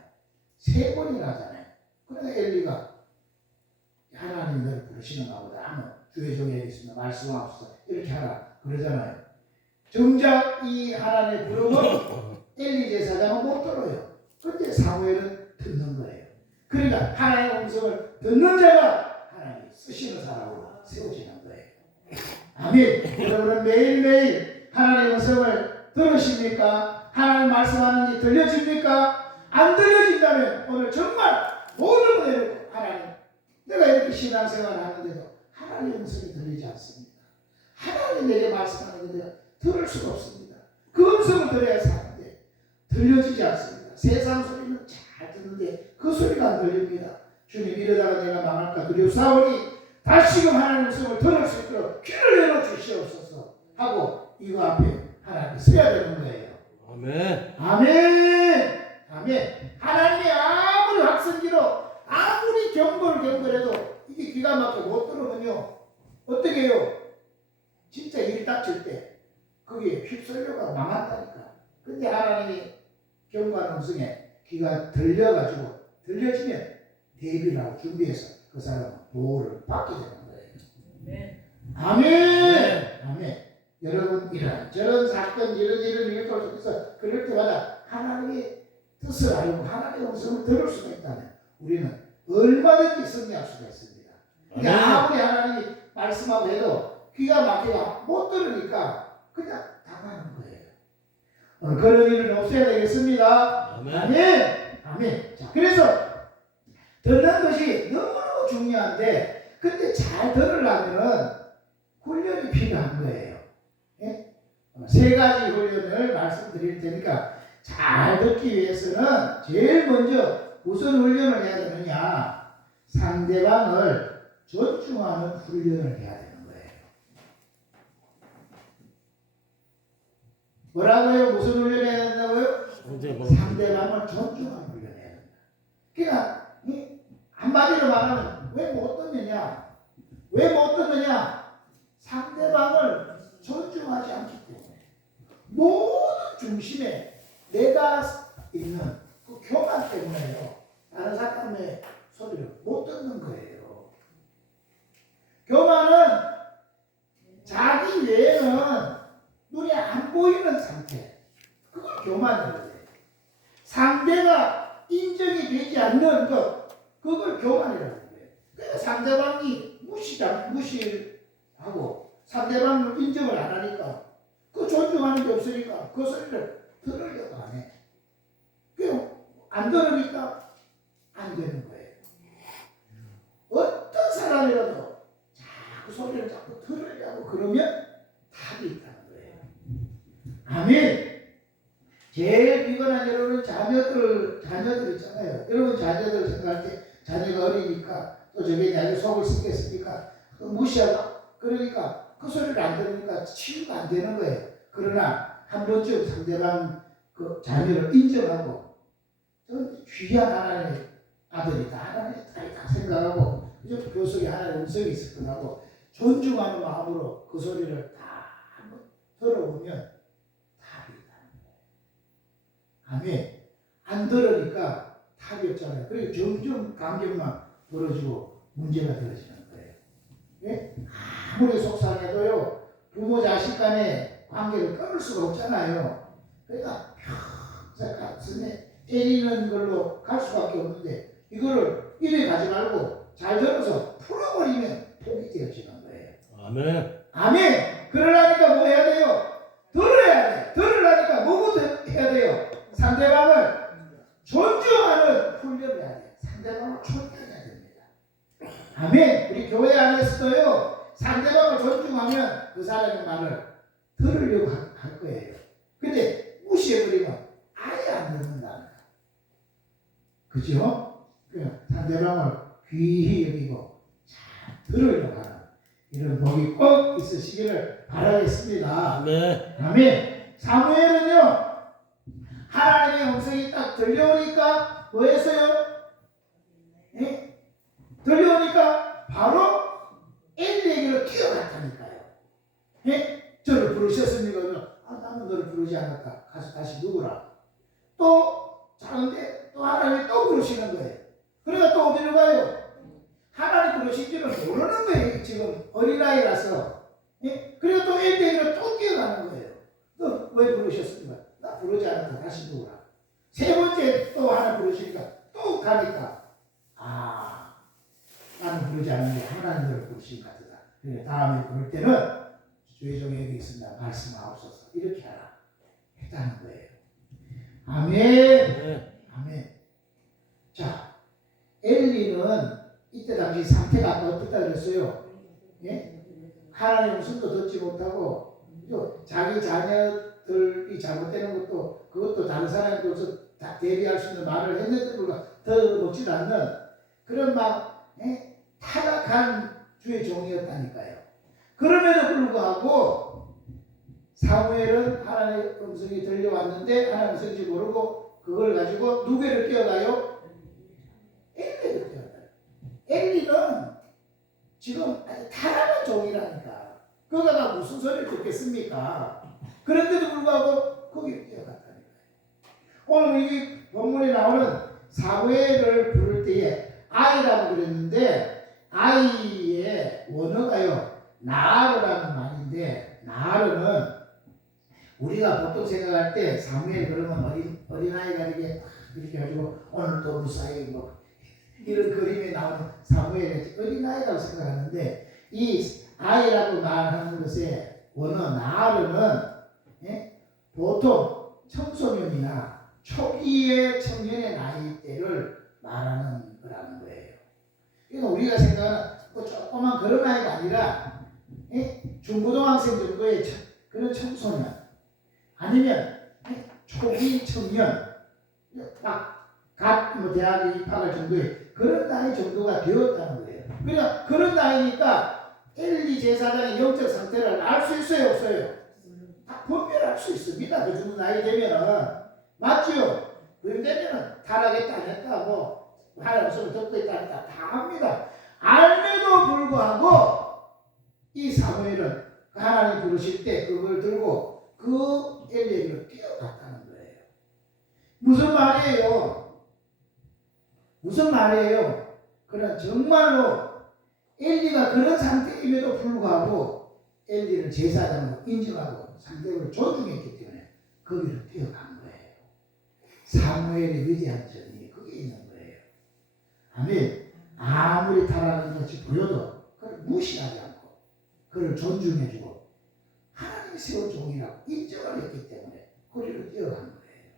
3번이나 하잖아요. 그러니까 엘리가 하나님 너를 부르시는가 보다 하면 주의 종에게 있으면 말씀하옵소서 이렇게 하라 그러잖아요. 정작 이 하나님의 부름은 엘리 제사장은 못 들어요. 근데 사무엘은 듣는 거예요. 그러니까 하나님의 음성을 듣는 자가 하나님이 쓰시는 사람으로 세워지는 거예요. 아멘. 여러분은 매일매일 하나님의 음성을 들으십니까? 하나님 말씀하는 게 들려집니까? 안 들려진다면 오늘 정말 모든 걸 내놓고 하나님 내가 이렇게 신앙생활을 하는데도 하나님의 음성이 들리지 않습니다. 하나님 내게 말씀하는 게 들을 수가 없습니다. 그 음성을 들어야 사는데 들려지지 않습니다. 세상 소리는 잘 듣는데 그 소리가 안 들립니다. 주님 이러다가 내가 망할까 두려워사오니 다시금 하나님의 음성을 들을 수 있도록 귀를 열어 주시옵소서 하고 이거 앞에 하나님이 서야 되는 거예요. 아멘. 아멘. 아멘. 하나님이 아무리 확성기로 아무리 경고해도 이게 기가 막혀 못 들으면요 어떻게 해요? 진짜 일이 닥칠 때 거기에 휩쓸려가 망한다니까. 근데 하나님이 경고하는 음성에 귀가 들려가지고 들려지면 대비를 하고 준비해서 그 사람은 보호를 받게 되는 거예요. 아멘. 아멘. 여러분 이런저런 사건 이런 일을 일으켜 속에서 그럴 때마다 하나님의 뜻을 알고 하나님의 음성을 들을 수가 있다면 우리는 얼마든지 승리할 수가 있습니다. 근데 아무리 하나님이 말씀하고 해도 귀가 막혀가 못 들으니까 그냥 당하는 거예요. 오늘 그런 일은 없어야 되겠습니다. 아멘. 아멘. 아멘. 자, 그래서 듣는 것이 너무너무 중요한데 근데 잘 들으려면 훈련이 필요한 거예요. 예? 3가지 훈련을 말씀드릴 테니까 잘 듣기 위해서는 제일 먼저 무슨 훈련을 해야 되느냐? 상대방을 존중하는 훈련을 해야 되는 거예요. 뭐라고요? 무슨 훈련을 해야 된다고요? 상대방을 존중하는 훈련을 해야 된다. 그러니까 한마디로 말하면 왜 못 듣느냐? 왜 못 듣느냐? 상대방을 존중하지 않기 때문에 모든 중심에 내가 있는 그 교만 때문에요. 다른 사람의 소리를 못 듣는 거예요. 교만은 자기 외에는 눈에 안 보이는 상태. 그걸 교만이라고 해요. 상대가 인정이 되지 않는 것, 그걸 교만이라고 해요. 그러니까 상대방이 무시하고 상대방을 인정을 안 하니까 그 존중하는 게 없으니까 그 소리를 들으려고 안 해. 안 들으니까 안 되는 거예요. 어떤 사람이라도 자꾸 소리를 자꾸 들으려고 그러면 답이 있다는 거예요. 아멘. 제일 비건한 여러분 자녀들 있잖아요. 여러분 자녀들 생각할 때 자녀가 어리니까 또 저게 자기 속을 썩겠습니까? 또 무시하고 그러니까 그 소리를 안 들으니까 치유가 안 되는 거예요. 그러나 한 번쯤 상대방 그 자녀를 인정하고 귀한 하나님의 아들이다, 하나님의 딸이다 생각하고 그 속에 하나님의 음성이 있을 거라고 존중하는 마음으로 그 소리를 다 한번 들어보면 답이 있다는 거예요. 아멘. 안 들으니까 답이 없잖아요. 그리고 점점 감정만 벌어지고 문제가 되어지는 거예요. 예? 아무리 속상해도요, 부모 자식 간의 관계를 끊을 수가 없잖아요. 그러니까 평생 가슴에 때리는 걸로 갈 수밖에 없는데 이거를 이래 가지 말고 잘 들어서 풀어버리면 복이 되어지는 거예요. 아멘. 아멘. 그러려니까 뭐 해야 돼요? 들어야 돼. 들으려니까 뭐부터 해야 돼요? 상대방을 존중하는 훈련을 해야 돼요. 상대방을 존중해야 됩니다. 아멘. 우리 교회 안에서도요, 상대방을 존중하면 그 사람의 말을 들으려고 할 거예요. 근데 무시해버리면 아예 안 듣는다는 거예요. 그죠? 상대방을 귀히 여기고 잘 들으려고 하는 이런 복이 꼭 있으시기를 바라겠습니다. 아멘. 아멘. 사무엘은요, 하나님의 음성이 딱 들려오니까 뭐 했어요? 예? 들려오니까 바로 엘리에게로 뛰어갔다니까요. 예? 저를 부르셨습니까? 나는 너를 부르지 않았다. 가서 다시 누구라. 또 자는데 또 하나님이 또 부르시는 거예요. 그러니까 또 어디로 가요? 하나님 부르신지를 모르는 거예요. 지금 어린아이라서. 예? 그리고 또 엘리에게로 또 뛰어가는 거예요. 너 왜 부르셨습니까? 나 부르지 않았다. 다시 누구라. 세 번째 또 하나 부르시니까 또 가니까 나는 부르지 않는데 하나님을 부르신 것 같다. 그래 다음에 부를 때는 주의 종이 여기 있습니다. 말씀하옵소서. 이렇게 하라 했다는 거예요. 아멘. 아멘. 자, 엘리는 이때 당시 상태가 아까 어떻다 그랬어요? 예? 하나님의 음성도 듣지 못하고 또 자기 자녀들이 잘못되는 것도 그것도 다른 사람으로서 다 대비할 수 있는 말을 했는데 불구하고 더 먹지도 않는 그런 막 타락한 주의 종이었다니까요. 그럼에도 불구하고 사무엘은 하나님의 음성이 들려왔는데 하나님의 음성인지 모르고 그걸 가지고 누구를 뛰어가요? 엘리를 뛰어가요. 엘리는 지금 타락한 종이라니까. 그가 무슨 소리를 듣겠습니까? 그런데도 불구하고 거기를 뛰어갔다니까요. 오늘 이 본문에 나오는 사무엘을 부를 때에 아이라고 그랬는데 아이의 원어가요 나르라는 말인데 나르는 우리가 보통 생각할 때 사무엘 그러면 어린아이가 이렇게 가지고 오늘도 무사히 뭐 이런 그림에 나오는 사무엘의 어린아이라고 생각하는데 이 아이라고 말하는 것의 원어 나르는 보통 청소년이나 초기의 청년의 나이대를 말하는 거라는 거예요. 그러니까 우리가 생각하는 뭐 조그만 그런 아이가 아니라 중고등학생 정도의 그런 청소년 아니면 초기 청년 막 갓 대학에 입학할 정도의 그런 나이 정도가 되었다는 거예요. 그냥 그런 나이니까 엘리 제사장의 영적 상태를 알 수 있어요, 없어요? 다 분별할 수 있습니다. 그 정도 나이 되면은. 맞죠? 그 되면은 타락했다 안 했다 하나님 손을 덮고 있다 안 했다 다 합니다. 알매도 불구하고 이 사무엘은 하나님 부르실 때 그걸 들고 그 엘리에게로 뛰어갔다는 거예요. 무슨 말이에요? 무슨 말이에요? 그러나 정말로 엘리가 그런 상태임에도 불구하고 엘리를 제사장으로 인정하고 상대적으로 존중했기 때문에 거기로 뛰어간 거예요. 사무엘의 위대한 점이 그게 있는 거예요. 아멘. 아무리 타락한 것이 보여도 그걸 무시하지 않고 그를 존중해주고 하나님이 세운 종이라고 인정을 했기 때문에 거기로 뛰어간 거예요.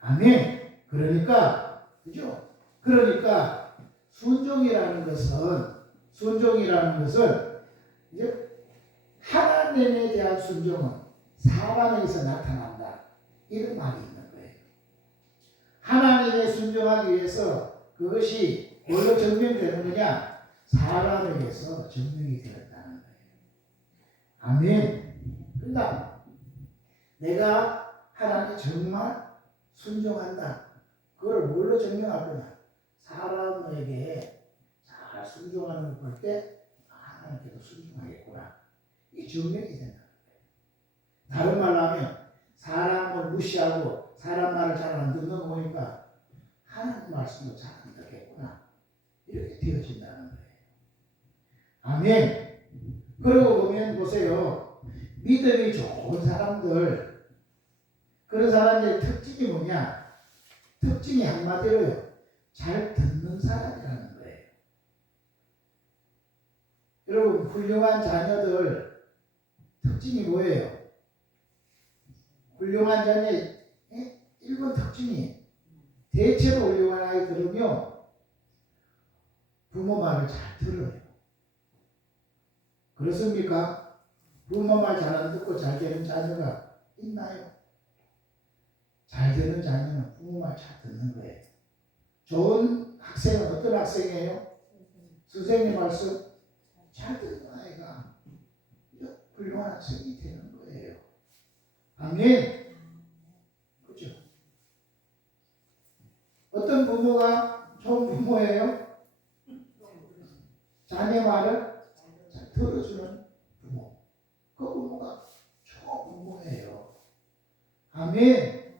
아멘. 그러니까 그죠? 그러니까 순종이라는 것은 이제 하나님에 대한 순종은 사람에게서 나타난다. 이런 말이 있는 거예요. 하나님에 순종하기 위해서 그것이 뭘로 증명되는 거냐? 사람에게서 증명이 되었다는 거예요. 아멘. 그러니까 내가 하나님께 정말 순종한다. 그걸 뭘로 증명할 거냐? 사람에게 잘 순종하는 걸 볼 때 하나님께도 순종하겠구나. 이 증명이 된다는 거예요. 다른 말로 하면 사람을 무시하고 사람 말을 잘 안 듣는 거 보니까 하나님 말씀도 잘 안 듣겠구나. 이렇게 되어진다는 거예요. 아멘. 그러고 보면 보세요. 믿음이 좋은 사람들, 그런 사람들의 특징이 뭐냐? 특징이 한마디로요. 잘 듣는 사람이라는 거예요. 여러분, 훌륭한 자녀들 특징이 뭐예요? 훌륭한 자녀의 1번 특징이 대체로 훌륭한 아이들은요. 부모 말을 잘 들어요. 그렇습니까? 부모 말 잘 안 듣고 잘 되는 자녀가 있나요? 잘 되는 자녀는 부모 말 잘 듣는 거예요. 좋은 학생은 어떤 학생이에요? 선생님 말씀 잘 듣는 아이가 훌륭한 학생이 되는 거예요. 아멘. 그렇죠? 어떤 부모가 좋은 부모예요? 자녀 말을 잘 들어주는 부모. 그 부모가 좋은 부모예요. 아멘.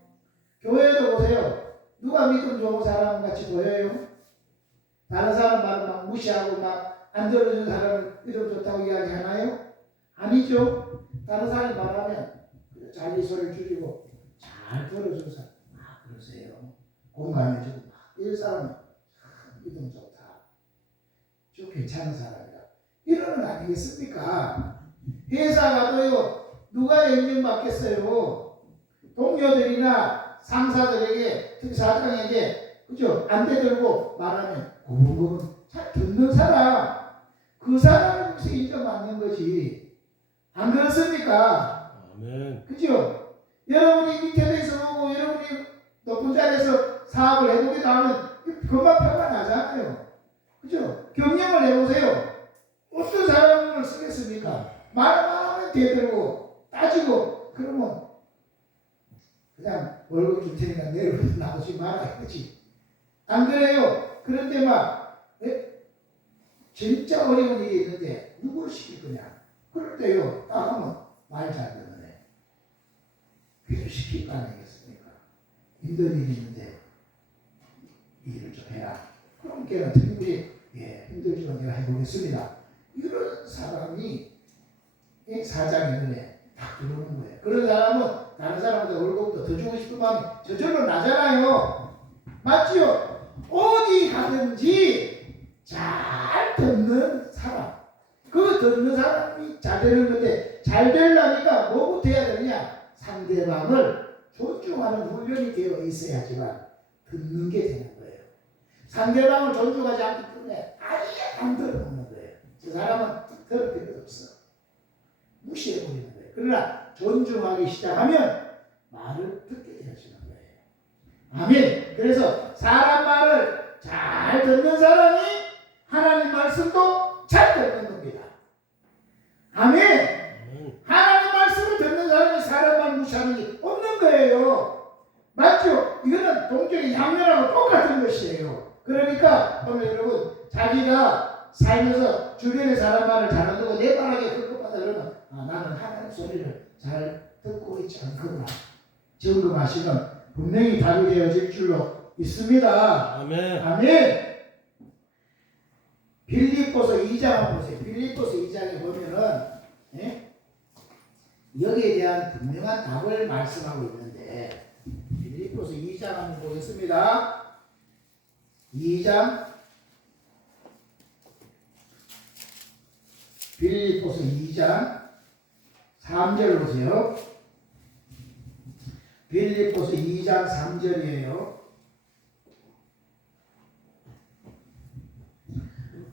교회도 보세요. 누가 믿음 좋은 사람 같이 보여요? 다른 사람 말을 막 무시하고 막 안 들어주는 사람을 믿음 좋다고 이야기하나요? 아니죠. 다른 사람이 말하면 자기 소리를 줄이고 잘 들어주는 사람. 그러세요. 공감해주고 이 사람은 믿음 좋다. 좀 괜찮은 사람이다. 이러는 거 아니겠습니까? 회사 가도요. 누가 인정받겠어요? 동료들이나 상사들에게, 특히 사장에게, 그죠? 안대 들고 말하면, 잘 듣는 사람, 그 사람을 혹시 인정받는 거지. 안 그렇습니까? 아멘. 그죠? 여러분이 밑에 있어 보고, 여러분이 높은 자리에서 사업을 해보기도 하면, 금방 표가 나잖아요. 그죠? 경영을 해보세요. 어떤 사람을 쓰겠습니까? 말만 하면 대들고, 따지고, 그러면, 그냥 월급 줄 테니까 내일부터 나오지 마라 이거지. 안 그래요? 그런데 진짜 어려운 일이 있는데 누굴 시킬 거냐? 그럴 때요. 딱 하면 말 잘 듣네. 그래도 시킬 거 아니겠습니까? 힘든 일이 있는데 일을 좀 해라. 그럼 걔는 특별히 힘들지만 내가 해보겠습니다. 이런 사람이 사장의 눈에 딱 들어오는 거예요. 그런 사람은 다른 사람보다 월급도 더 주고 싶은 마음이 저절로 나잖아요. 맞지요? 어디 가든지 잘 듣는 사람. 그 듣는 사람이 잘 되는 건데 잘 되려니까 뭐부터 해야 되느냐? 상대방을 존중하는 훈련이 되어 있어야지만 듣는 게 되는 거예요. 상대방을 존중하지 않기 때문에 아예 안 들어보는 거예요. 저 사람은 들을 필요도 없어. 무시해버리는 거예요. 그러나 존중하기 시작하면 말을 듣게 되어지는 거예요. 아멘. 그래서 사람 말을 잘 듣는 사람이 하나님 말씀도 잘 듣는 겁니다. 아멘. 하나님 말씀을 듣는 사람이 사람 말 무시하는 게 없는 거예요. 맞죠? 이거는 동적인 양면하고 똑같은 것이에요. 그러니까 오늘 여러분 자기가 살면서 주변의 사람 말을 잘 안 듣고 내 말하기에 급급하다 그러면 나는 하나님 소리를 잘 듣고 있지 않구나 점검하시면 분명히 답이 되어질 줄로 믿습니다. 아멘. 아멘. 빌립보서 2장 보세요. 빌립보서 2장에 보면은 여기에 대한 분명한 답을 말씀하고 있는데 빌립보서 2장 한번 보겠습니다. 2장 빌립보서 2장 3절 보세요. 빌립보서 2장 3절이에요.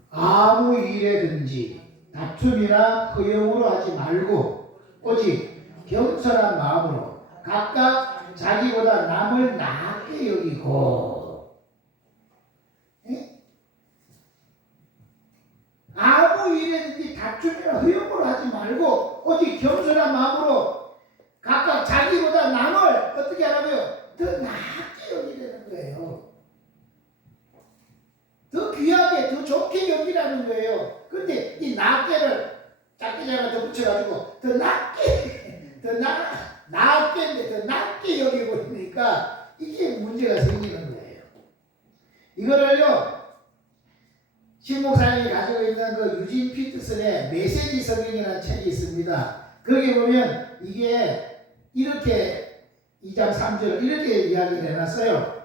아무 일에든지 다툼이나 허용으로 하지 말고 오직 겸손한 마음으로 각각 자기보다 남을 낮게 여기고 아무 일에든지 다툼이나 허용으로 하지 말고 오직 겸손한 마음으로 각각 자기보다 남을 어떻게 하라고요? 더 낮게 여기라는 거예요. 더 귀하게, 더 좋게 여기라는 거예요. 근데 이 낮게를 작게 자가 더 붙여가지고 더 낮게, 더 낮게 여기고 있으니까 이게 문제가 생기는 거예요. 이거를요, 신목사님이 가지고 있는 그 유진 피터슨의 메시지 성경이라는 책이 있습니다. 거기 보면 이게 이렇게 2장 3절을 이렇게 이야기를 해놨어요.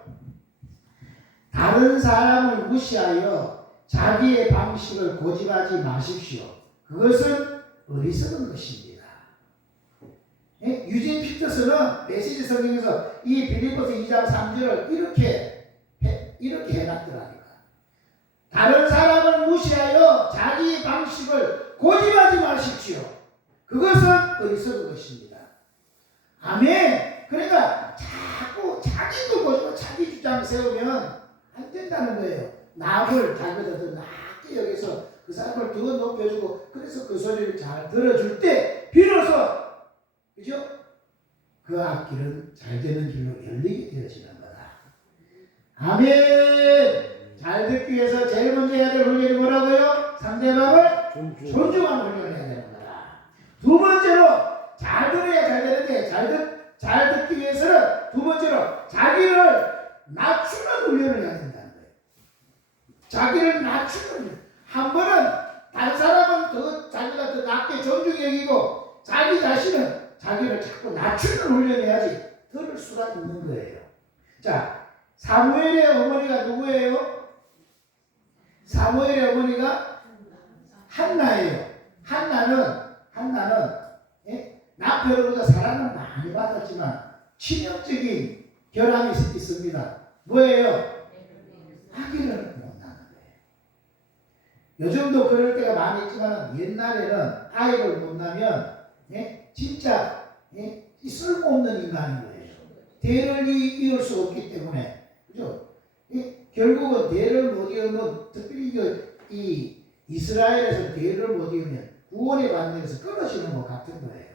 다른 사람을 무시하여 자기의 방식을 고집하지 마십시오. 그것은 어리석은 것입니다. 유진 피터슨은 메시지 성경에서 이 빌립보서 2장 3절을 이렇게 해놨더라니까. 다른 사람을 무시하여 자기 방식을 고집하지 마십시오. 그것은 어리석은 것입니다. 아멘. 그러니까 자꾸 자기도 고집하고 자기 주장 세우면 안 된다는 거예요. 남을 자기보다 더 낮게 여기서 그 사람을 더 높여주고 그래서 그 소리를 잘 들어줄 때 비로소 그죠? 그 앞길은 잘 되는 길로 열리게 되어지는 거다. 아멘. 잘 듣기 위해서 제일 먼저 해야 될 훈련이 뭐라고요? 상대방을 존중하는 훈련을 해야 되는 거다. 두 번째로 잘 들어야 잘 되는데 잘 듣기 위해서는 두 번째로 자기를 낮추는 훈련을 해야 된다는 거예요. 자기를 낮추는 한 번은 다른 사람은 더 자기가 더 낮게 존중히 여기고 자기 자신은 자기를 자꾸 낮추는 훈련을 해야지 들을 수가 있는 거예요. 자, 사무엘의 어머니가 누구예요? 사무엘의 어머니가 한나예요. 한나는 남편보다 사랑을 많이 받았지만 치명적인 결함이 있습니다. 뭐예요? 아기를 못 낳는 거예요. 요즘도 그럴 때가 많이 있지만 옛날에는 아이를 못 낳으면 진짜 쓸모없는 인간인 거예요. 대를 이을 수 없기 때문에 그죠? 결국은 대를 못 이으면 특별히 이 이스라엘에서 대를 못 이으면 구원의 관계에서 끊어지는 것 같은 거예요.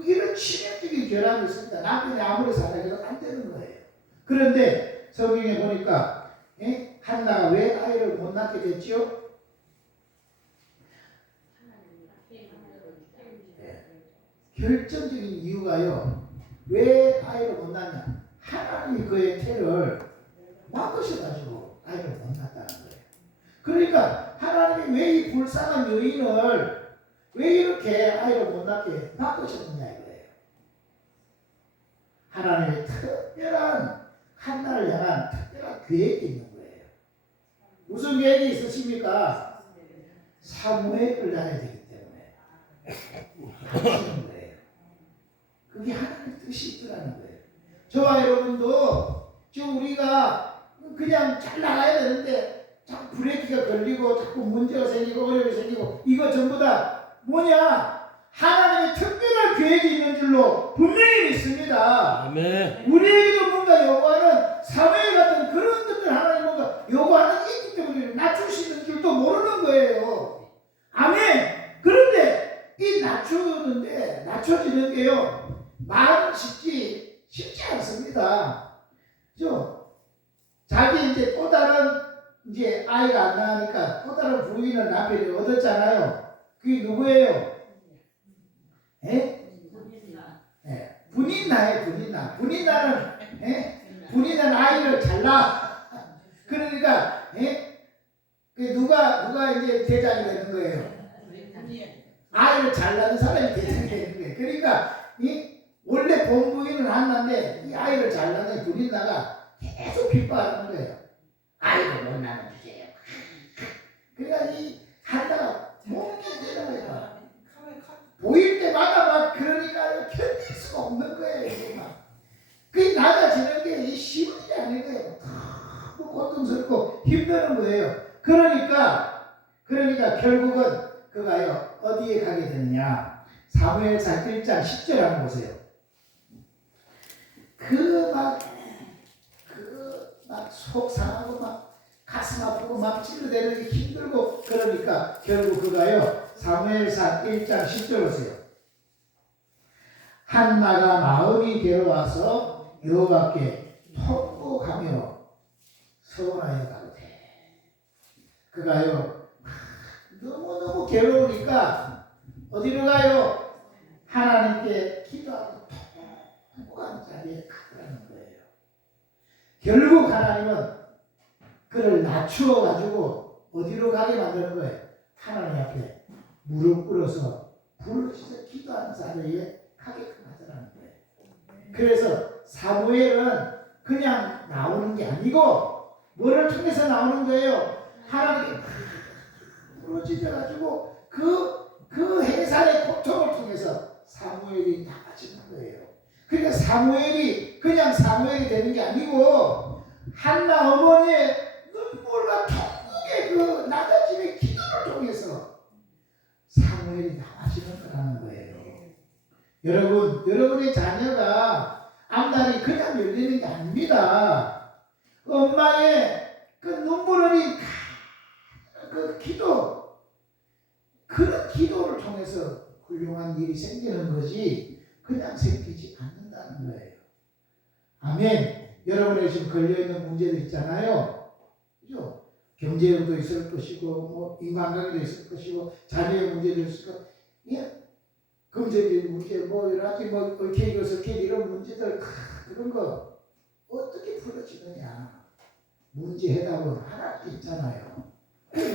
이런 치명적인 결함이 있습니다. 남편이 아무리 살아도 안 되는 거예요. 그런데 성경에 보니까 한나가 왜 아이를 못 낳게 됐지요? 결정적인 이유가요. 왜 아이를 못 낳냐? 하나님이 그의 태를 막으셔가지고 아이를 못 낳았다는 거예요. 그러니까 하나님이 왜 이 불쌍한 여인을 왜 이렇게 아이를 못 낳게 막으셨느냐 이거예요. 하나님의 특별한 한나를 향한 특별한 계획이 있는 거예요. 무슨 계획이 있으십니까? 사무엘을 낳아야 되기 때문에 하시는 거예요. 그게 하나님의 뜻이 있더라는 거예요. 저와 여러분도 지금 우리가 그냥 잘 나가야 되는데 자꾸 브레이크가 걸리고 자꾸 문제가 생기고 어려움이 생기고 이거 전부 다 뭐냐? 하나님의 특별한 계획이 있는 줄로 분명히 믿습니다. 아멘. 우리에게도 뭔가 요구하는 사회 같은 그런 것들 하나님 뭔가 요구하는 게 있기 때문에 낮출 수 있는 줄도 모르는 거예요. 아멘. 그런데 이 낮춰지는 게요, 말은 쉽지 않습니다. 그죠? 자기 이제 또 다른 이제 아이가 안 나니까 또 다른 부인을 남편이 얻었잖아요. 그게 누구예요? 예? 분인나예요. 분인나는 아이를 잘 낳아. 그러니까 그 누가 이제 대장이 되는 거예요. 아이를 잘 낳는 사람이 대장이 되는 거예요. 그러니까 원래 본부인은 한나인데 이 아이를 잘 낳는 분인나가 계속 핍박하는 거예요. 아이를 못 낳는 주제예요. 그러니까 이 한나가 못 견디는 거예요. 보일 때마다 막 그러니까 견딜 수가 없는 거예요. 막. 그게 낮아지는 게 쉬운 일이 아닌 거예요. 너무 고통스럽고 힘드는 거예요. 그러니까 결국은 그가요 어디에 가게 되느냐? 사무엘상 1장 10절 한번 보세요. 막 속 상하고 막 가슴 아프고 막 찔러대는 게 힘들고 그러니까 결국 그가요 사무엘상 1장 10절 보세요. 한나가 마음이 괴로워서 여호와께 통곡하며 서원하여 가로되. 그가요 너무너무 괴로우니까 어디로 가요? 하나님께 기도하고 통곡하는 자리에 가라는 거예요. 결국 하나님은 그를 낮추어 가지고 어디로 가게 만드는 거예요? 하나님 앞에 무릎 꿇어서 부르짖어 기도하는 자리에 가게끔 하더라는 거예요. 그래서 사무엘은 그냥 나오는 게 아니고 뭐를 통해서 나오는 거예요? 하나님께 부르짖어 가지고 그 해산의 고통을 통해서 사무엘이 나아지는 거예요. 그러니까 사무엘이 그냥 사무엘이 되는 게 아니고 한나 어머니의 눈물과 통곡의 그 낮아짐의 기도를 통해서 사무엘이 나아지는 거라는 거예요. 여러분의 자녀가 앞날이 그냥 열리는 게 아닙니다. 엄마의 그 눈물 흘린 그 기도, 그런 기도를 통해서 훌륭한 일이 생기는 거지 그냥 생기지 않는다는 거예요. 아멘. 여러분의 지금 걸려있는 문제들 있잖아요. 그죠? 경제력도 있을 것이고, 뭐, 인간관계도 있을 것이고, 자녀의 문제도 있을 것, 예? 금전적인 문제, 뭐, 여러 가지, 뭐, 얽혀있고, 설켜있고, 이런 문제들, 그런 거, 어떻게 풀어지느냐. 문제 해답은 하나밖에 있잖아요.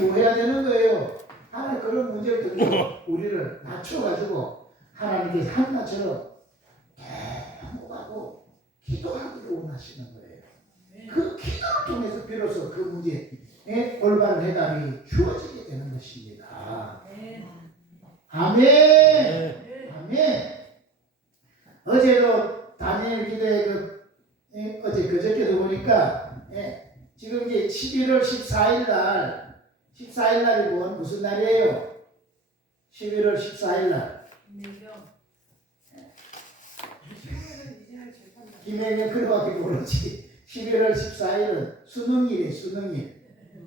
뭐 해야 되는 거예요? 하나님 그런 문제를 들고, 우리를 낮춰가지고, 하나님께 한나처럼 통곡하고, 기도하기를 원하시는 거예요. 그 기도를 통해서 비로소 그 문제에 올바른 해답이 주어지게 되는 것입니다. 아멘. 아멘. 어제도 다니엘 기도에 어제 그저께도 보니까 지금 이제 11월 14일 날이 무슨 날이에요? 11월 14일 날. 김혜경 그거밖에 모르지. 11월 14일은 수능일이에요.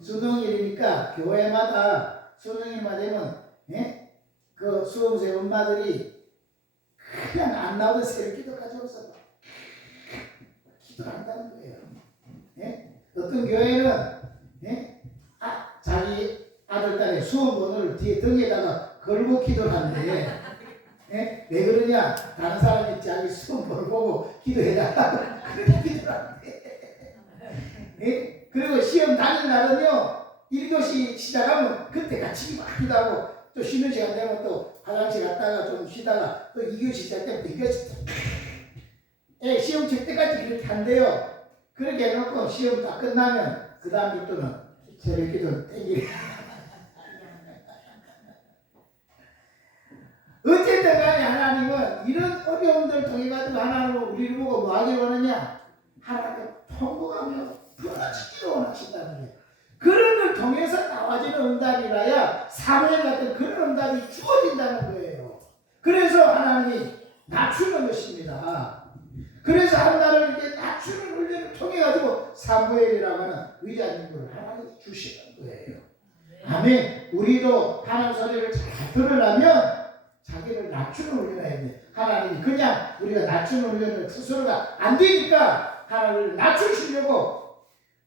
수능일이니까 교회마다 수능일만 되면 그 수험생 엄마들이 그냥 안 나오던 새벽 기도 가져와서 기도한다는 거예요. 어떤 교회는 자기 아들 딸의 수험 번호를 뒤에 등에다가 걸고 기도를 하는데 왜 그러냐? 다른 사람이 자기 수험 번호 보고 기도해달라고 그렇게 기도를 하는데 그리고 시험 다니는 날은요 1교시 시작하면 그때 같이 막 기도하고 또 쉬는 시간 되면 또 화장실 갔다가 좀 쉬다가 또 2교시 시작되면 또 2교시 시험 칠 때까지 그렇게 한대요. 그렇게 해놓고 시험 다 끝나면 그 다음 주부터는 새벽 기도 땡기래. 어쨌든 간에 하나님은 이런 어려움들 통해 가지고 하나님은 우리를 보고 뭐 하길 원하냐? 하나님 통곡하며 부르짖기를 원하신다는 거예요. 그런 걸 통해서 나와지는 응답이라야 사무엘 같은 그런 응답이 주어진다는 거예요. 그래서 하나님이 낮추는 것입니다. 그래서 한나를 이렇게 낮추는 훈련을 통해 가지고 사무엘이라고 하는 위자님을 하나님이 주시는 거예요. 아멘. 우리도 하나님 소리를 잘 들으려면 자기를 낮추는 훈련을 해야 돼. 하나님이 그냥 우리가 낮추는 훈련을 스스로가 안 되니까 하나님을 낮추시려고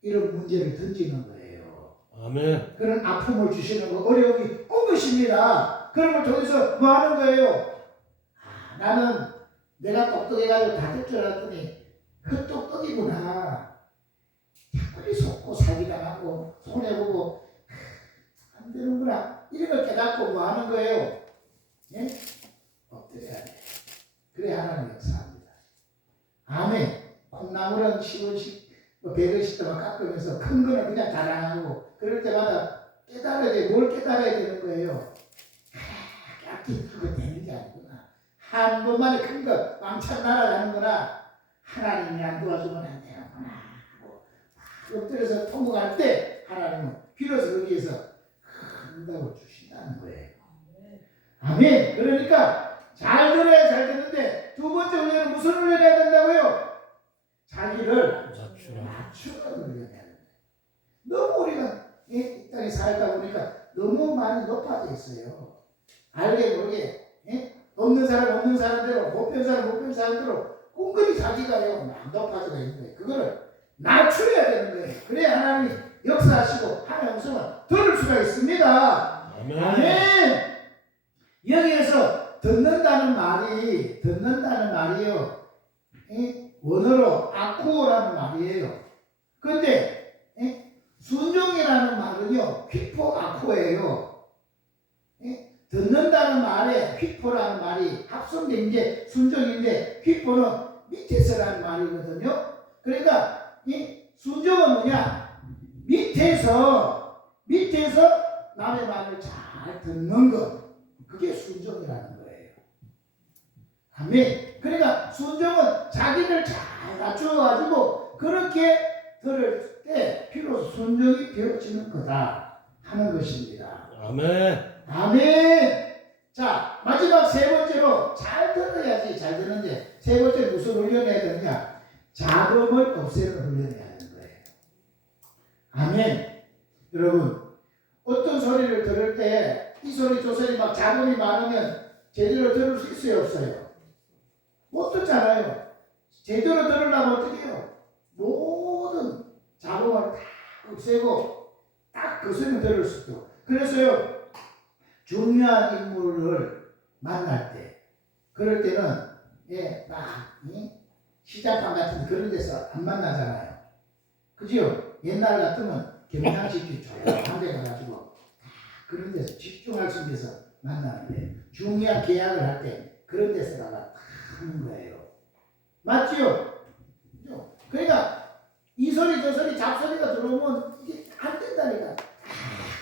이런 문제를 던지는 거예요. 아멘. 그런 아픔을 주시는 거, 어려움이 온 것입니다. 그런 걸 통해서 뭐 하는 거예요? 나는 내가 똑똑해가지고 다 될 줄 알았더니 헛똑똑이구나. 자꾸 속고 사기당하고 손해보고 안 되는구나. 이런 걸 깨닫고 뭐 하는 거예요? 예? 엎드려야 돼. 그래 하나님 역사합니다. 아멘. 콩나물은 10원씩, 100원씩 더 깎으면서 큰 거는 그냥 자랑하고 그럴 때마다 깨달아야 돼. 뭘 깨달아야 되는 거예요? 깎이고 되는 게 아니구나. 한 번만에 큰 거 왕창 날아가는구나. 하나님이 안 도와주면 안 되는구나 하고 엎드려서 통곡할 때 하나님은 비로소 거기에서 큰 답을 주신다는 거예요. 아멘. 그러니까 잘 들어야 잘 되는데 두 번째 훈련은 무슨 훈련을 해야 된다고요? 자기를 낮추는 훈련을 해야 된다. 너무 우리가 이 땅에 살다 보니까 너무 많이 높아져 있어요. 알게 모르게 없는 사람 없는 사람대로 못 된 사람 못 된 사람대로 꽁그리 자기가 막 높아져 있는 거예요. 그거를 낮춰야 되는 거예요. 그래야 하나님이 역사하시고 하나님의 음성을 들을 수가 있습니다. 아멘. 아멘. 여기에서 듣는다는 말이요. 원어로 아쿠오라는 말이에요. 그런데 순종이라는 말은요 휘포 아쿠예요. 듣는다는 말에 휘포라는 말이 합성된 게 순종인데 휘포는 밑에서라는 말이거든요. 그러니까 이 순종은 뭐냐? 밑에서 남의 말을 잘 듣는 것, 그게 순종이라는 거예요. 아멘. 그러니까 순종은 자기를 잘 낮춰가지고 그렇게 들을 때 비로소 순종이 되어지는 거다 하는 것입니다. 아멘. 아멘. 자, 마지막 세 번째로 잘 들어야지 잘 듣는데 세 번째 무슨 훈련해야 되느냐? 잡음을 없애는 훈련해야 하는 거예요. 아멘. 여러분, 어떤 소리를 들을 때 이 소리 저 소리 막 잡음이 많으면 제대로 들을 수 있어요 없어요? 못 듣잖아요. 제대로 들으려면 어떻게 해요? 모든 잡음을 다 없애고 딱 그 소리를 들을 수 있도록. 그래서요 중요한 인물을 만날 때 그럴 때는 막 시장판 같은 그런 데서 안 만나잖아요. 그죠? 옛날 같으면 경상시키 조용한 데 가가지고 그런 데서 집중할 수 있는 데서 만나는데 중요한 계약을 할 때 그런 데서다가 하는 거예요. 맞지요? 그죠? 그러니까 이 소리 저 소리 잡소리가 들어오면 이게 안 된다니까. 다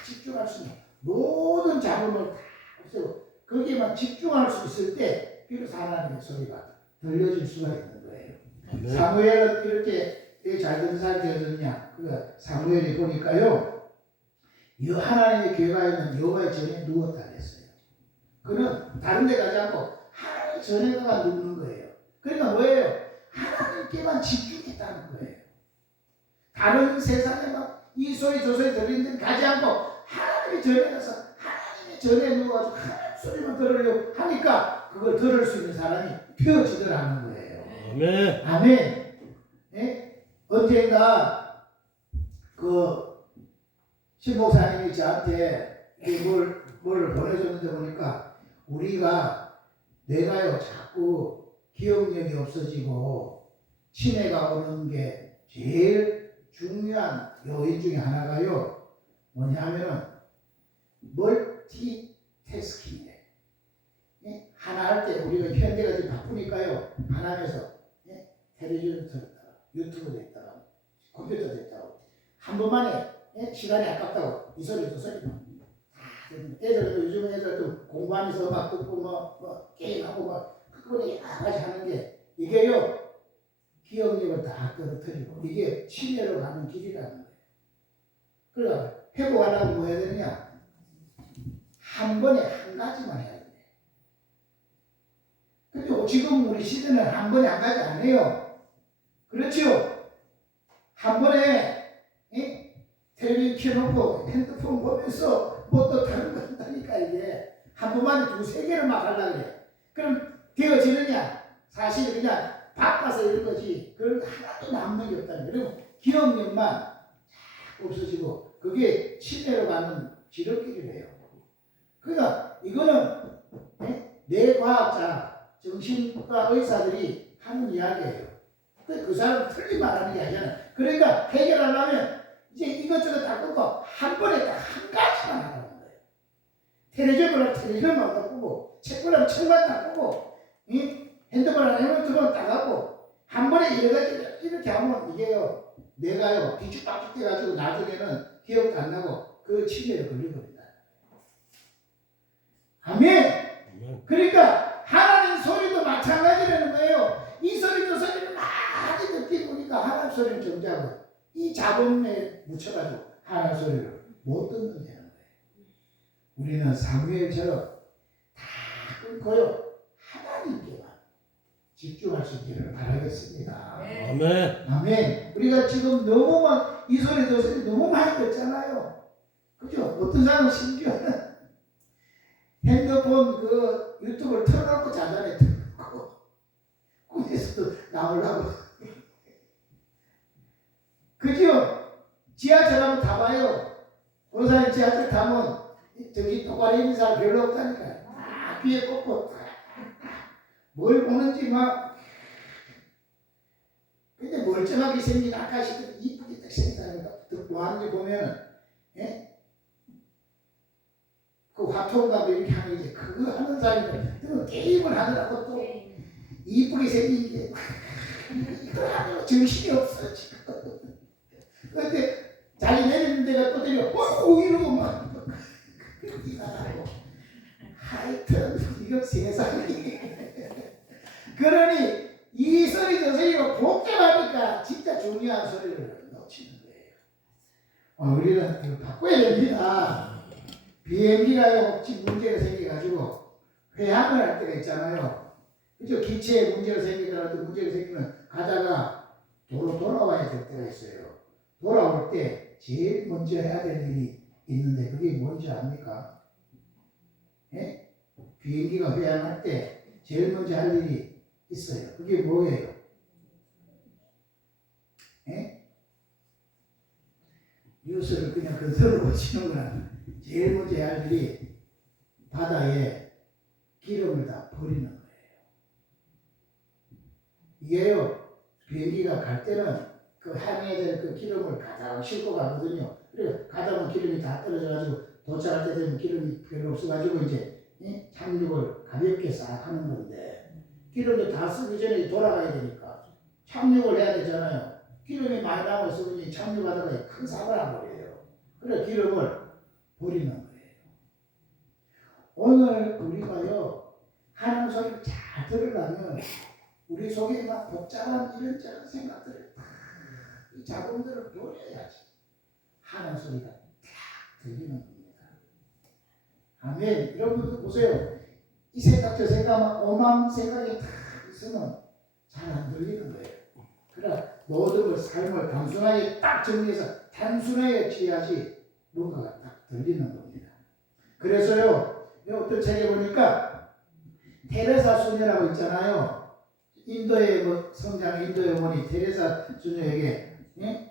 집중할 수 있는 모든 잡음을 다 없애고 거기에만 집중할 수 있을 때 비로소 하나님의 소리가 들려질 수가 있는 거예요. 아멘. 사무엘은 이렇게 잘 듣는 사람이 되어졌냐? 그 사무엘이 보니까요. 하나님의 교회가 있는 여호와의 전에 누웠다 그랬어요. 그는 다른 데 가지 않고 하나님의 전에 가가 눕는 거예요. 그러니까 뭐예요? 하나님께만 집중했다는 거예요. 다른 세상에 막 이 소리 저 소리 들리는 데 가지 않고 하나님의 전에 가서 하나님의 전에 누워가지고 하나님 소리만 들으려고 하니까 그걸 들을 수 있는 사람이 펴지더라는 거예요. 아멘. 아멘. 언젠가 신목사님이 저한테 뭘 보내줬는데 보니까 내가요 자꾸 기억력이 없어지고 치매가 오는 게 제일 중요한 요인 중에 하나가요 뭐냐면은 멀티태스킹이에요. 하나 할 때 우리가 현대가 지금 바쁘니까요 하나면서 텔레비전 들었다가 유튜브 됐다가 컴퓨터 됐다가 한 번만에 시간이 아깝다고 이 소리 저 소리 애들도 요즘 애들도 공부하면서 음악 듣고 뭐 게임하고 뭐 그거를 여러 가지 하는 게 이게요 기억력을 다 떨어뜨리고 이게 치매로 가는 길이라는 거예요. 그러니까 회복하려고 뭐 해야 되느냐? 한 번에 한 가지만 해야 돼. 지금 우리 시대는 한 번에 한 가지 안 해요. 그렇죠? 한 번에 텔레비전 켜놓고 핸드폰 보면서 뭐 또 다른 거 한다니까 이게 한 번만에 두세 개를 막 하려고 그래. 그럼 되어지느냐? 사실 그냥 바빠서 이런 거지. 그런 거 하나도 남는 게 없다는 거예요. 그리고 기억력만 없어지고 그게 치매로 가는 지름길이래요. 그러니까 이거는 뇌과학자, 정신과 의사들이 하는 이야기예요. 그 사람 틀린 말하는 게 아니잖아. 그러니까 해결하려면 이제 이것저것 다 끊고 한 번에 딱 한 가지만 하라는 거예요. 텔레비전을 텔레비전만 바꾸고 책 보려면 책만 바꾸고 핸드폰을 핸드폰 딱 하고 한 번에 여러 가지 이렇게 하면 이게요. 내가요 뒤죽박죽 돼가지고 나중에는 기억도 안 나고 그 치매에 걸려버린다. 아멘. 그러니까 하나님 소리도 마찬가지라는 거예요. 이 소리도 소리를 많이 듣기 보니까 하나님 소리는 정작은 이 잡음에 묻혀가지고 하나님 소리를 못 듣는다는 거예요. 우리는 사무엘처럼 다 끊고요 하나님께만 집중할 수 있기를 바라겠습니다. 아멘. 아멘. 우리가 지금 너무 막 이 소리 저 소리 너무 많이 듣잖아요. 그죠? 어떤 사람은 심지어는 핸드폰 그 유튜브를 틀어놓고 자전에 틀어놓고 꿈에서도 나오려고. 그죠? 지하철 한번 타봐요. 원산에 지하철 타면 정신 똑바로 있는 사람 별로 없다니까. 다 귀에 꽂고 뭘 보는지 막 근데 멀쩡하게 생긴 아가씨들 이쁘게 딱 생겼다니까. 뭐 하는지 보면은 그 화통과 이렇게 하는 이제 그거 하는 사람이 게임을 하느라고 또 이쁘게 생긴 게 이거 하느라 정신이 없어 지금. 근데 자기 내리는 데가 또 내려 이러고 막 이상하고 하여튼 이거 세상이 그러니 이 소리 저 소리가 복잡하니까 진짜 중요한 소리를 놓치는 거예요. 우리는 이거 바꿔야 됩니다. 비행기가 혹시 문제가 생겨가지고 회항을 할 때가 있잖아요. 그죠? 기체에 문제가 생기더라도 문제가 생기면 가다가 도로 돌아와야 될 때가 있어요. 돌아올 때 제일 먼저 해야 될 일이 있는데 그게 뭔지 압니까? 비행기가 회항할 때 제일 먼저 할 일이 있어요. 그게 뭐예요? 뉴스를 그냥 그대로 보시는 거는 제일 먼저 할 일이 바다에 기름을 다 버리는 거예요. 이게요, 비행기가 갈 때는 그 항해야 될 그 기름을 가다가 싣고 가거든요. 그래서 가다 보면 기름이 다 떨어져가지고 도착할 때 되면 기름이 별로 없어가지고 이제 착륙을 가볍게 싹 하는 건데 기름이 다 쓰기 전에 돌아가야 되니까 착륙을 해야 되잖아요. 기름이 많이 남아있으니 착륙하다가 큰 사고를 안 버려요. 그래 기름을 버리는 거예요. 오늘 우리가요 하나님 소리를 잘 들으려면 우리 속에 막 복잡한 이런저런 생각들을 이 작품들을 버려야지 하나님 소리가 딱 들리는 겁니다. 아멘. 여러분들 보세요. 이 생각 저 생각 오만 생각이 딱 있으면 잘 안 들리는 거예요. 그러나 모든 걸 삶을 단순하게 딱 정리해서 단순하게 취해야지 뭔가가 딱 들리는 겁니다. 그래서요 어떤 책에 보니까 테레사 수녀라고 있잖아요. 인도의 성장 인도의 어머니 테레사 수녀에게